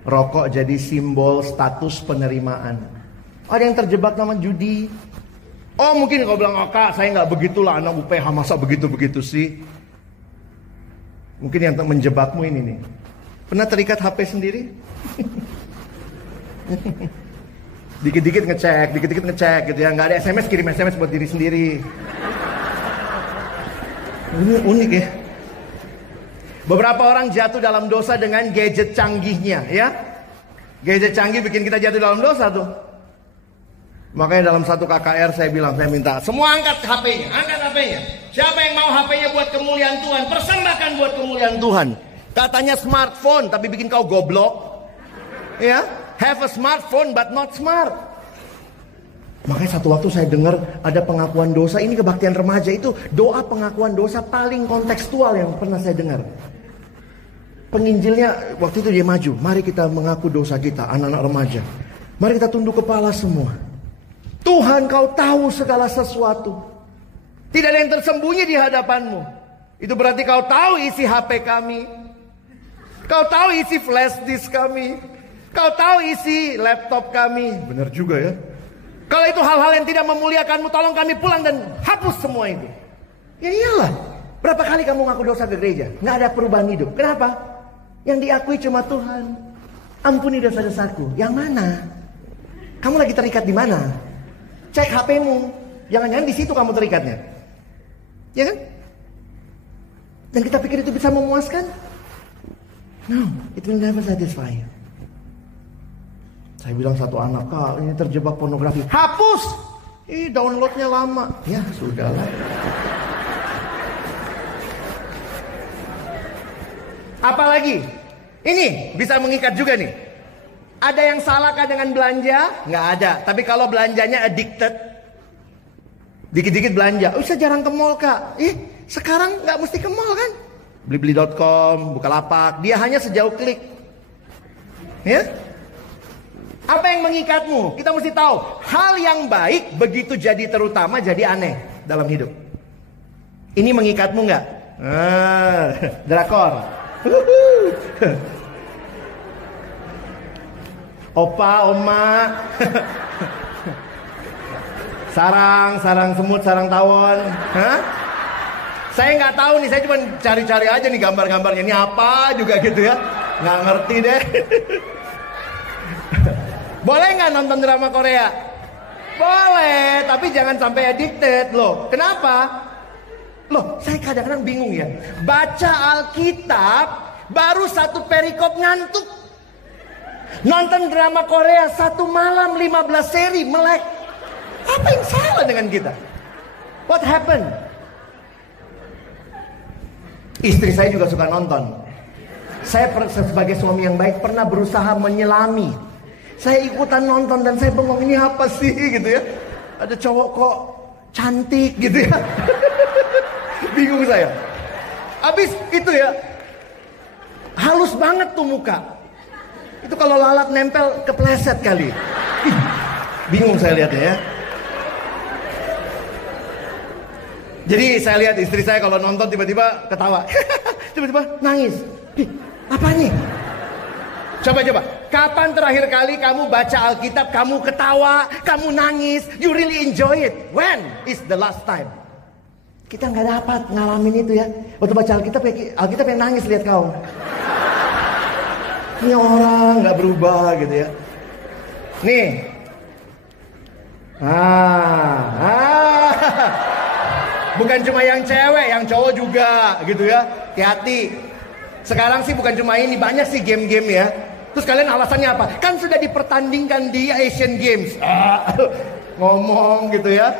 Rokok jadi simbol status penerimaan. Ada yang terjebak nama judi. Oh mungkin kau bilang, oh kak saya nggak begitulah, anak UPH masa begitu-begitu sih. Mungkin yang menjebakmu ini nih. Pernah terikat HP sendiri? Dikit-dikit ngecek gitu ya. Nggak ada SMS, kirim SMS buat diri sendiri. Ini unik ya. Beberapa orang jatuh dalam dosa dengan gadget canggihnya ya. Gadget canggih bikin kita jatuh dalam dosa tuh. Makanya dalam satu KKR saya minta semua angkat HP-nya. Siapa yang mau HP-nya buat kemuliaan Tuhan, persembahkan buat kemuliaan Tuhan. Katanya smartphone tapi bikin kau goblok. Ya, have a smartphone but not smart. Makanya satu waktu saya dengar ada pengakuan dosa, ini kebaktian remaja itu doa pengakuan dosa paling kontekstual yang pernah saya dengar. Penginjilnya waktu itu dia maju, mari kita mengaku dosa kita, anak-anak remaja. Mari kita tunduk kepala semua. Tuhan kau tahu segala sesuatu. Tidak ada yang tersembunyi di hadapanmu. Itu berarti kau tahu isi HP kami. Kau tahu isi flash disk kami. Kau tahu isi laptop kami. Benar juga ya. Kalau itu hal-hal yang tidak memuliakanmu, tolong kami pulang dan hapus semua itu. Ya iyalah. Berapa kali kamu ngaku dosa ke gereja? Nggak ada perubahan hidup. Kenapa? Yang diakui cuma Tuhan. Ampuni dosa-dosaku. Yang mana? Kamu lagi terikat di mana? Cek HP-mu. Jangan-jangan di situ kamu terikatnya. Ya kan? Dan kita pikir itu bisa memuaskan? No, it will never satisfy you. Saya bilang satu anak, kak ini terjebak pornografi. Hapus! Downloadnya lama. Ya sudahlah. Apalagi? Ini bisa mengikat juga nih. Ada yang salah kah dengan belanja? Nggak ada. Tapi kalau belanjanya addicted, dikit-dikit belanja. Oh, saya jarang ke mall kak. Sekarang nggak mesti ke mall kan? Blibli.com, Bukalapak. Dia hanya sejauh klik. Ya? Apa yang mengikatmu? Kita mesti tahu. Hal yang baik begitu jadi terutama jadi aneh dalam hidup. Ini mengikatmu nggak? Drakor. Opa, oma. Sarang semut, sarang tawon. Saya nggak tahu nih, saya cuma cari-cari aja nih gambar-gambarnya. Ini apa juga gitu ya. Nggak ngerti deh. Boleh nggak nonton drama Korea? Boleh, tapi jangan sampai addicted loh. Kenapa? Loh, saya kadang-kadang bingung ya. Baca Alkitab, baru satu perikop ngantuk. Nonton drama Korea satu malam 15 seri melek. Apa yang salah dengan kita? What happened? Istri saya juga suka nonton. Saya sebagai suami yang baik pernah berusaha menyelami. Saya ikutan nonton dan saya bengong, ini apa sih gitu ya. Ada cowok kok cantik gitu ya. Bingung saya. Habis itu ya, halus banget tuh muka. Itu kalau lalat nempel kepleset kali. Bingung saya lihatnya ya. Jadi saya lihat istri saya kalau nonton tiba-tiba ketawa. Tiba-tiba nangis. Apanya? Coba. Kapan terakhir kali kamu baca Alkitab, kamu ketawa, kamu nangis, you really enjoy it? When is the last time? Kita nggak dapat ngalamin itu ya. Waktu baca Alkitab yang nangis lihat kau. Ini orang nggak berubah gitu ya. Nih. Bukan cuma yang cewek, yang cowok juga gitu ya. Hati-hati. Sekarang sih bukan cuma ini, banyak sih game-game ya. Terus kalian alasannya apa? Kan sudah dipertandingkan di Asian Games. Ngomong gitu ya.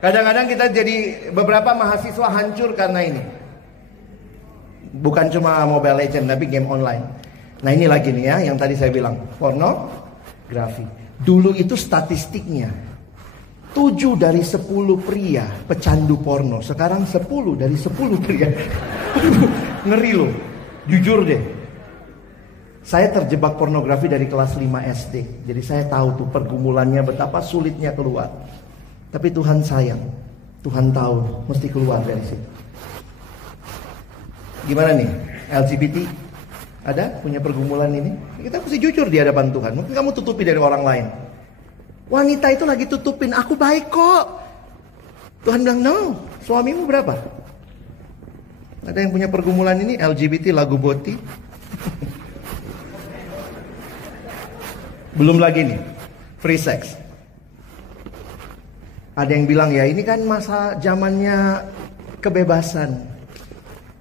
Kadang-kadang kita jadi beberapa mahasiswa hancur karena ini. Bukan cuma Mobile Legends tapi game online. Nah ini lagi nih ya, yang tadi saya bilang pornografi. Dulu itu statistiknya 7 dari 10 pria pecandu porno. Sekarang 10 dari 10 pria. Ngeri loh. Jujur deh. Saya terjebak pornografi dari kelas 5 SD. Jadi saya tahu tuh pergumulannya betapa sulitnya keluar. Tapi Tuhan sayang. Tuhan tahu mesti keluar dari situ. Gimana nih? LGBT? Ada punya pergumulan ini? Kita mesti jujur di hadapan Tuhan. Mungkin kamu tutupi dari orang lain. Wanita itu lagi tutupin, aku baik kok. Tuhan bilang, no, suamimu berapa? Ada yang punya pergumulan ini, LGBT lagu boti. Belum lagi nih, free sex. Ada yang bilang, ya ini kan masa zamannya kebebasan.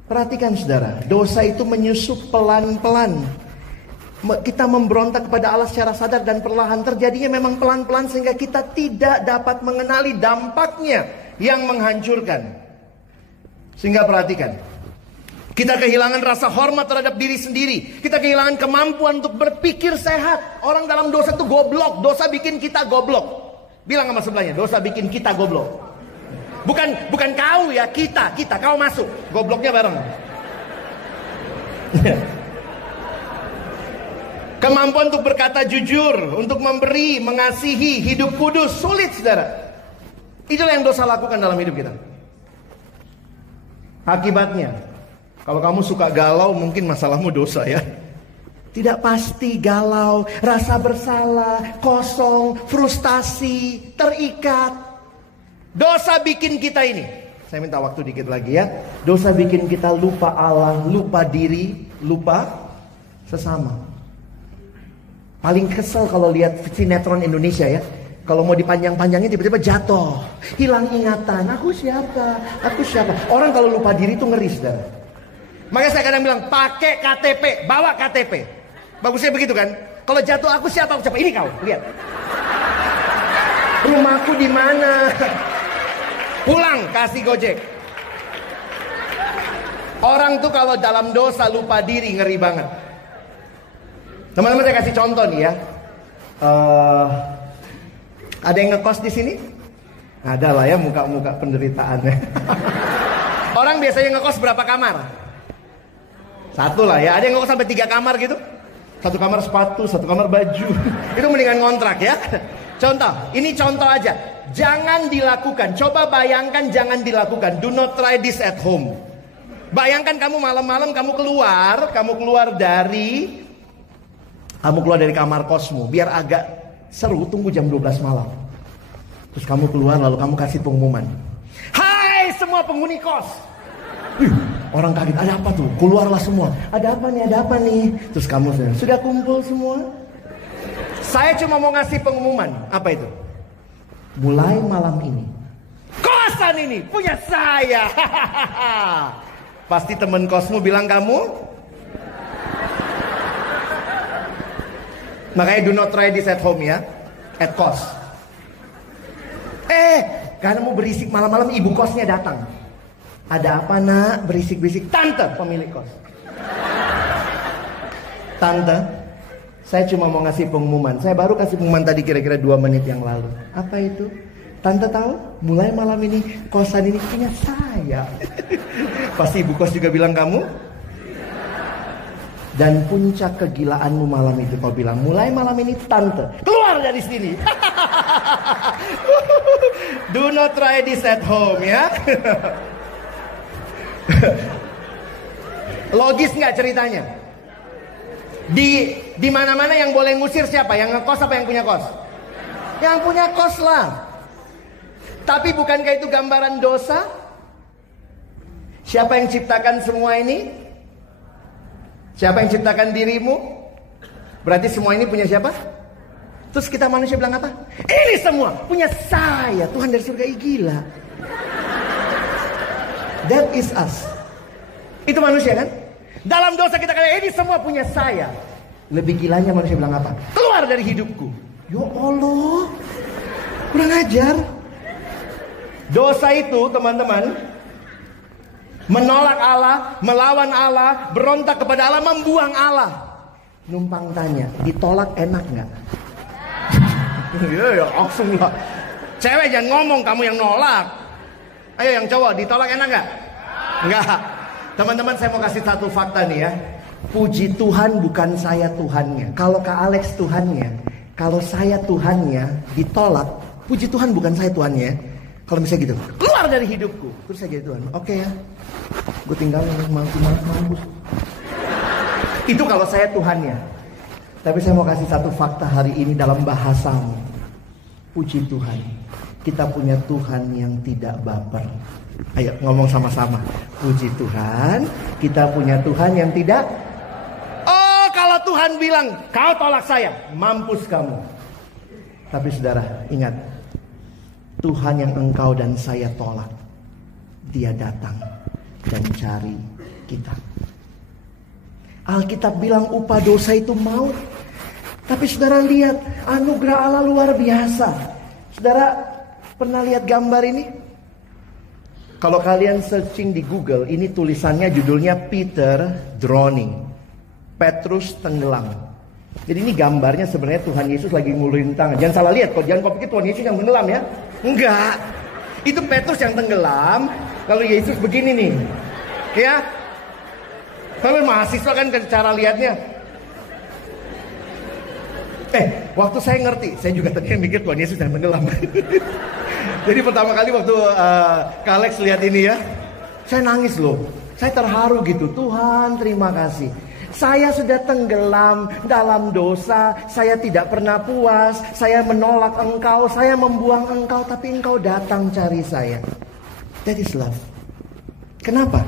Perhatikan saudara, dosa itu menyusup pelan-pelan. Kita memberontak kepada Allah secara sadar dan perlahan, terjadinya memang pelan-pelan sehingga kita tidak dapat mengenali dampaknya yang menghancurkan. Sehingga perhatikan, kita kehilangan rasa hormat terhadap diri sendiri. Kita kehilangan kemampuan untuk berpikir sehat. Orang dalam dosa itu goblok, dosa bikin kita goblok. Bilang sama sebelahnya, dosa bikin kita goblok. Bukan kau ya, kita kau masuk. Gobloknya bareng. Kemampuan untuk berkata jujur, untuk memberi, mengasihi, hidup kudus, sulit saudara. Itulah yang dosa lakukan dalam hidup kita. Akibatnya, kalau kamu suka galau, mungkin masalahmu dosa ya. Tidak pasti galau, rasa bersalah, kosong, frustasi, terikat. Dosa bikin kita ini. Saya minta waktu dikit lagi ya. Dosa bikin kita lupa Allah, lupa diri, lupa sesama. Paling kesel kalau lihat sinetron Indonesia ya. Kalau mau dipanjang-panjangin tiba-tiba jatuh, hilang ingatan. Aku siapa? Orang kalau lupa diri itu ngeri saudara. Makanya saya kadang bilang pakai KTP, bawa KTP. Bagusnya begitu kan? Kalau jatuh aku siapa? Ini kau, lihat. Rumahku di mana? Pulang kasih Gojek. Orang tuh kalau dalam dosa lupa diri ngeri banget. Teman-teman saya kasih contoh nih ya. Ada yang ngekos di sini? Ada lah ya muka-muka penderitaannya. Orang biasanya ngekos berapa kamar? Satu lah ya. Ada yang ngekos sampai 3 kamar gitu. 1 kamar sepatu, 1 kamar baju. Itu mendingan ngontrak ya. Contoh, ini contoh aja. Jangan dilakukan. Coba bayangkan jangan dilakukan. Do not try this at home. Bayangkan kamu malam-malam kamu keluar dari kamar kosmu. Biar agak seru, tunggu jam 12 malam. Terus kamu keluar lalu kamu kasih pengumuman. Hai semua penghuni kos. Orang kaget, ada apa tuh? Keluarlah semua. Ada apa nih? Terus kamu sudah kumpul semua? Saya cuma mau ngasih pengumuman. Apa itu? Mulai malam ini, kosan ini punya saya. Pasti temen kosmu bilang kamu. Makanya do not try this at home ya. At kos. Karena mau berisik malam-malam ibu kosnya datang. Ada apa nak? Berisik-berisik. Tante pemilik kos. Tante, saya cuma mau ngasih pengumuman. Saya baru kasih pengumuman tadi kira-kira 2 menit yang lalu. Apa itu? Tante tahu? Mulai malam ini kosan ini punya saya. Pasti ibu kos juga bilang kamu. Dan puncak kegilaanmu malam itu kau bilang, mulai malam ini tante keluar dari sini. Do not try this at home ya. Logis nggak ceritanya? Di mana-mana yang boleh ngusir siapa? Yang ngekos apa yang punya kos? Yang punya kos lah. Tapi bukankah itu gambaran dosa? Siapa yang ciptakan semua ini? Siapa yang ciptakan dirimu? Berarti semua ini punya siapa? Terus kita manusia bilang apa? Ini semua punya saya. Tuhan dari surga, gila. That is us. Itu manusia kan? Dalam dosa kita kata ini semua punya saya. Lebih gilanya manusia bilang apa? Keluar dari hidupku. Ya Allah, kurang ajar. Dosa itu teman-teman, menolak Allah, melawan Allah, berontak kepada Allah, membuang Allah. Numpang tanya, ditolak enak nggak? Ya langsung lah. Cewek jangan ngomong, kamu yang nolak. Ayo yang cowok, ditolak enak nggak? Nggak. Teman-teman saya mau kasih satu fakta nih ya. Puji Tuhan bukan saya Tuhannya. Kalau Kak Alex Tuhannya, kalau saya Tuhannya ditolak, puji Tuhan bukan saya Tuhannya. Kalau misalnya gitu, keluar dari hidupku. Terus saya jadi Tuhan. Oke ya, gue tinggalin mampus. Itu kalau saya Tuhannya. Tapi saya mau kasih satu fakta hari ini dalam bahasamu. Puji Tuhan, kita punya Tuhan yang tidak baper. Ayo ngomong sama-sama. Puji Tuhan, kita punya Tuhan yang tidak. Oh, kalau Tuhan bilang, kau tolak saya, mampus kamu. Tapi saudara, ingat, Tuhan yang engkau dan saya tolak, Dia datang dan cari kita. Alkitab bilang upah dosa itu maut. Tapi saudara lihat, anugerah Allah luar biasa. Saudara pernah lihat gambar ini? Kalau kalian searching di Google, ini tulisannya judulnya Peter Drowning. Petrus tenggelam. Jadi ini gambarnya sebenarnya Tuhan Yesus lagi ngulurin tangan. Jangan salah lihat kok, jangan kau pikir Tuhan Yesus yang tenggelam ya. Enggak. Itu Petrus yang tenggelam, lalu Yesus begini nih. Ya. Tapi mahasiswa kan cara lihatnya. Waktu saya ngerti, saya juga tadi mikir Tuhan Yesus yang tenggelam. Jadi pertama kali waktu Kak Alex lihat ini ya, saya nangis loh. Saya terharu gitu. Tuhan terima kasih. Saya sudah tenggelam dalam dosa. Saya tidak pernah puas. Saya menolak engkau. Saya membuang engkau. Tapi engkau datang cari saya. That is love. Kenapa?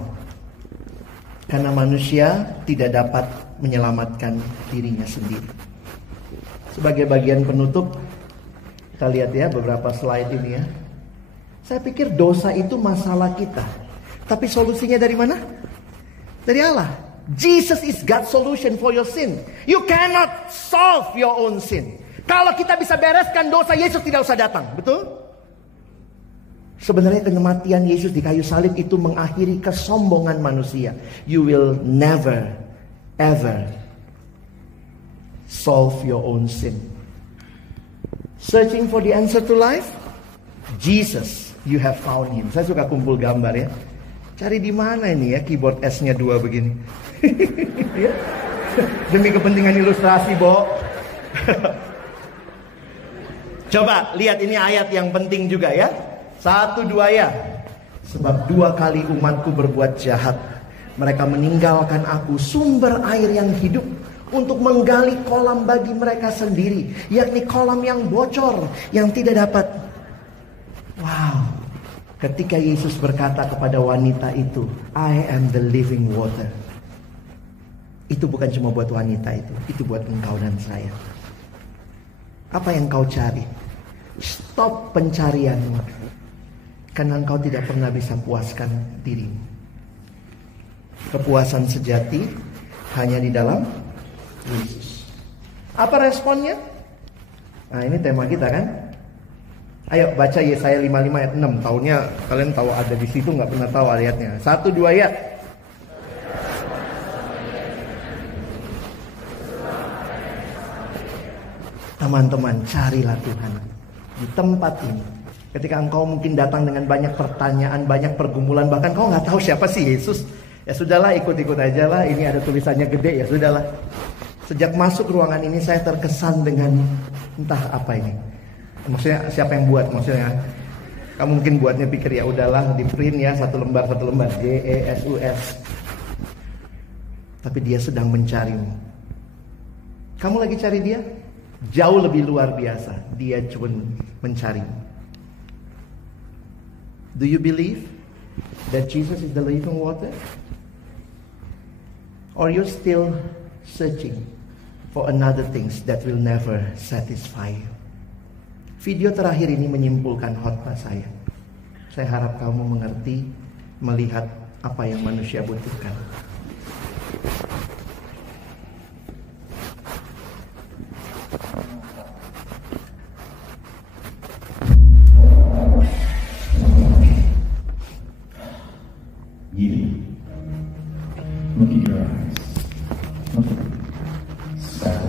Karena manusia tidak dapat menyelamatkan dirinya sendiri. Sebagai bagian penutup, kita lihat ya beberapa slide ini ya. Saya pikir dosa itu masalah kita. Tapi solusinya dari mana? Dari Allah. Jesus is God's solution for your sin. You cannot solve your own sin. Kalau kita bisa bereskan dosa, Yesus tidak usah datang. Betul? Sebenarnya kematian Yesus di kayu salib itu mengakhiri kesombongan manusia. You will never, ever solve your own sin. Searching for the answer to life? Jesus, you have found him. Saya suka kumpul gambar ya. Cari di mana ini ya keyboard S-nya 2 begini. Ya. Demi kepentingan ilustrasi, Bo. Coba lihat ini ayat yang penting juga ya. 1, 2 ya. Sebab 2 kali umatku berbuat jahat. Mereka meninggalkan aku, sumber air yang hidup, untuk menggali kolam bagi mereka sendiri, yakni kolam yang bocor, yang tidak dapat. Wow. Ketika Yesus berkata kepada wanita itu, I am the living water. Itu bukan cuma buat wanita itu buat engkau dan saya. Apa yang kau cari? Stop pencarianmu. Karena engkau tidak pernah bisa puaskan dirimu. Kepuasan sejati hanya di dalam Yesus. Apa responnya? Nah ini tema kita kan. Ayo baca Yesaya 55 ayat 6. Tahunnya kalian tahu ada di situ, nggak pernah tahu ayatnya. 1, 2 ya. Teman-teman, carilah Tuhan di tempat ini. Ketika engkau mungkin datang dengan banyak pertanyaan, banyak pergumulan, bahkan kau nggak tahu siapa sih Yesus. Ya sudahlah, ikut-ikut aja lah. Ini ada tulisannya gede, ya sudahlah. Sejak masuk ruangan ini saya terkesan dengan entah apa ini. Maksudnya siapa yang buat? Maksudnya kamu mungkin buatnya pikir ya udahlah di print ya satu lembar JESUS. Tapi dia sedang mencarimu. Kamu lagi cari dia? Jauh lebih luar biasa. Dia cuma mencarimu. Do you believe that Jesus is the living water? Or you still searching for another things that will never satisfy you? Video terakhir ini menyimpulkan khotbah saya. Saya harap kamu mengerti, melihat apa yang manusia butuhkan. You look at your eyes. Look at them. Sad,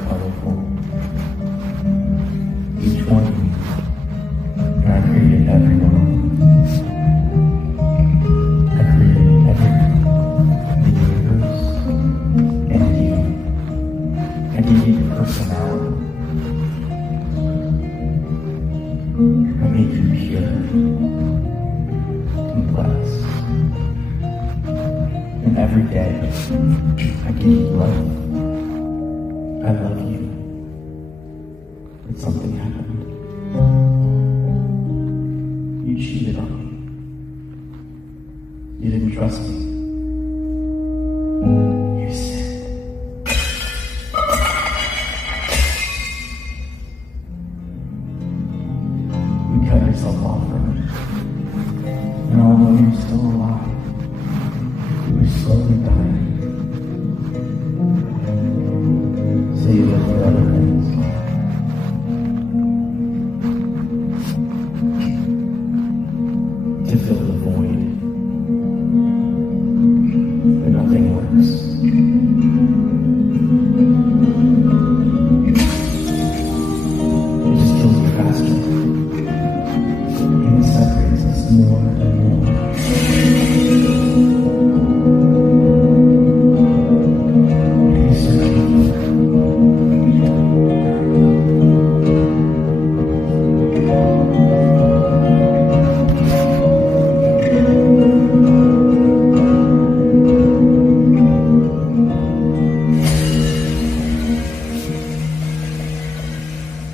colorful. Each one of you. God created everyone. I created everything. I give you life. I love you. But something happened. You cheated on me. You didn't trust me. You sinned. You cut yourself off from me. And although you're still alive, you were slowly dying. So you look for other things. To fill the void. But nothing works. It just kills you faster. And it separates us more and more. What are you searching for?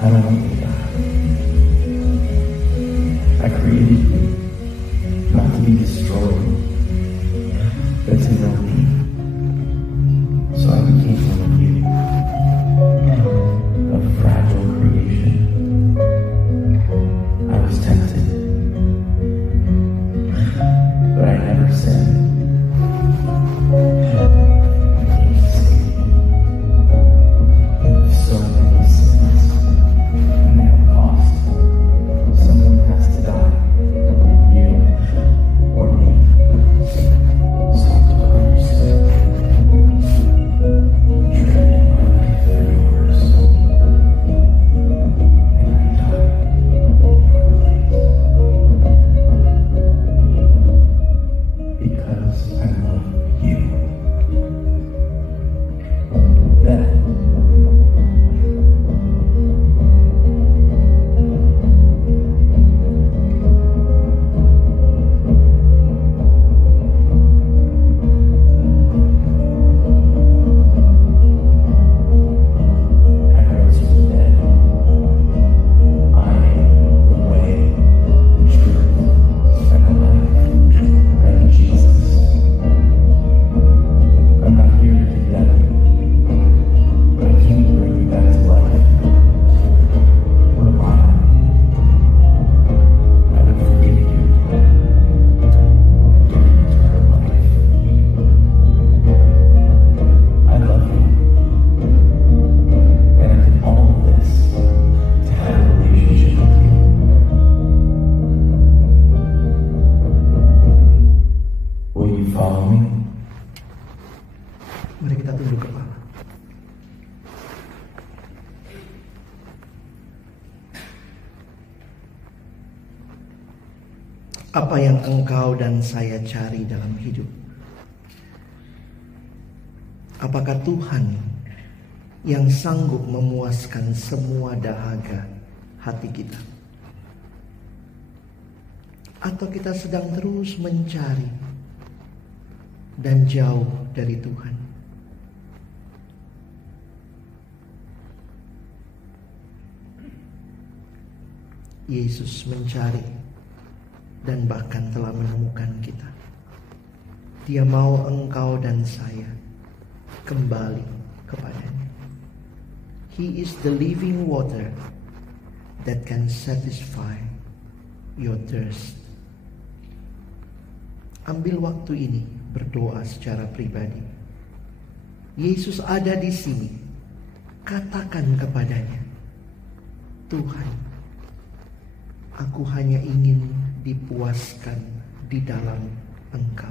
I don't want you, God. I created you not to be destroyed, but to know me. So I became one of you, a fragile creation. I was tempted, but I never sinned. I came to save you. So many sins. And they have a cost. Someone has to die. You or me. So I took on your sin. Traded my life for yours. And I died in your place. Because I love you. Then I rose from the dead. I am the way, the truth, and the life. I am Jesus. I'm not here to condemn you, but I came to bring you back to life. What am I? I would forgive you. Give you eternal life. I love you. And I did all of this to have a relationship with you. Will you follow me? Mari kita tunduk kepala. Apa yang engkau dan saya cari dalam hidup? Apakah Tuhan yang sanggup memuaskan semua dahaga hati kita? Atau kita sedang terus mencari dan jauh dari Tuhan? Yesus mencari dan bahkan telah menemukan kita. Dia mau engkau dan saya kembali kepadanya. He is the living water that can satisfy your thirst. Ambil waktu ini berdoa secara pribadi. Yesus ada di sini. Katakan kepadanya, Tuhan, aku hanya ingin dipuaskan di dalam Engkau.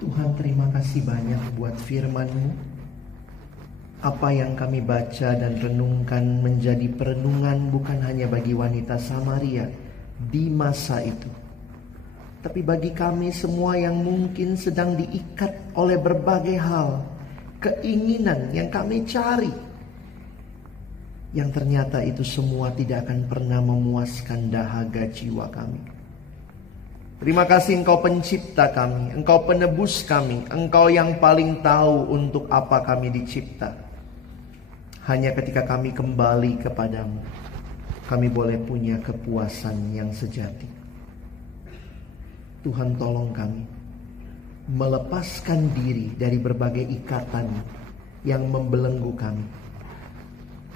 Tuhan, terima kasih banyak buat firman-Mu. Apa yang kami baca dan renungkan menjadi perenungan bukan hanya bagi wanita Samaria di masa itu, Tapi bagi kami semua yang mungkin sedang diikat oleh berbagai hal, keinginan yang kami cari, yang ternyata itu semua tidak akan pernah memuaskan dahaga jiwa kami. Terima kasih Engkau pencipta kami, Engkau penebus kami, Engkau yang paling tahu untuk apa kami dicipta. Hanya ketika kami kembali kepadamu, kami boleh punya kepuasan yang sejati. Tuhan, tolong kami melepaskan diri dari berbagai ikatan yang membelenggu kami.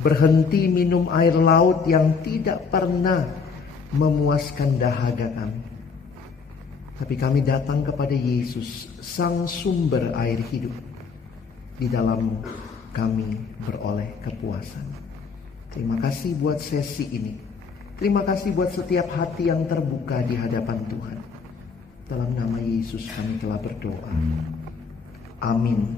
Berhenti minum air laut yang tidak pernah memuaskan dahaga kami. Tapi kami datang kepada Yesus, Sang Sumber air hidup. Di dalam kami beroleh kepuasan. Terima kasih buat sesi ini. Terima kasih buat setiap hati yang terbuka di hadapan Tuhan. Dalam nama Yesus kami telah berdoa. Amin.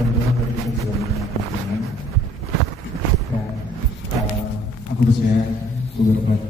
Teman-teman tadi kita sudah menyampaikan dan aku percaya beberapa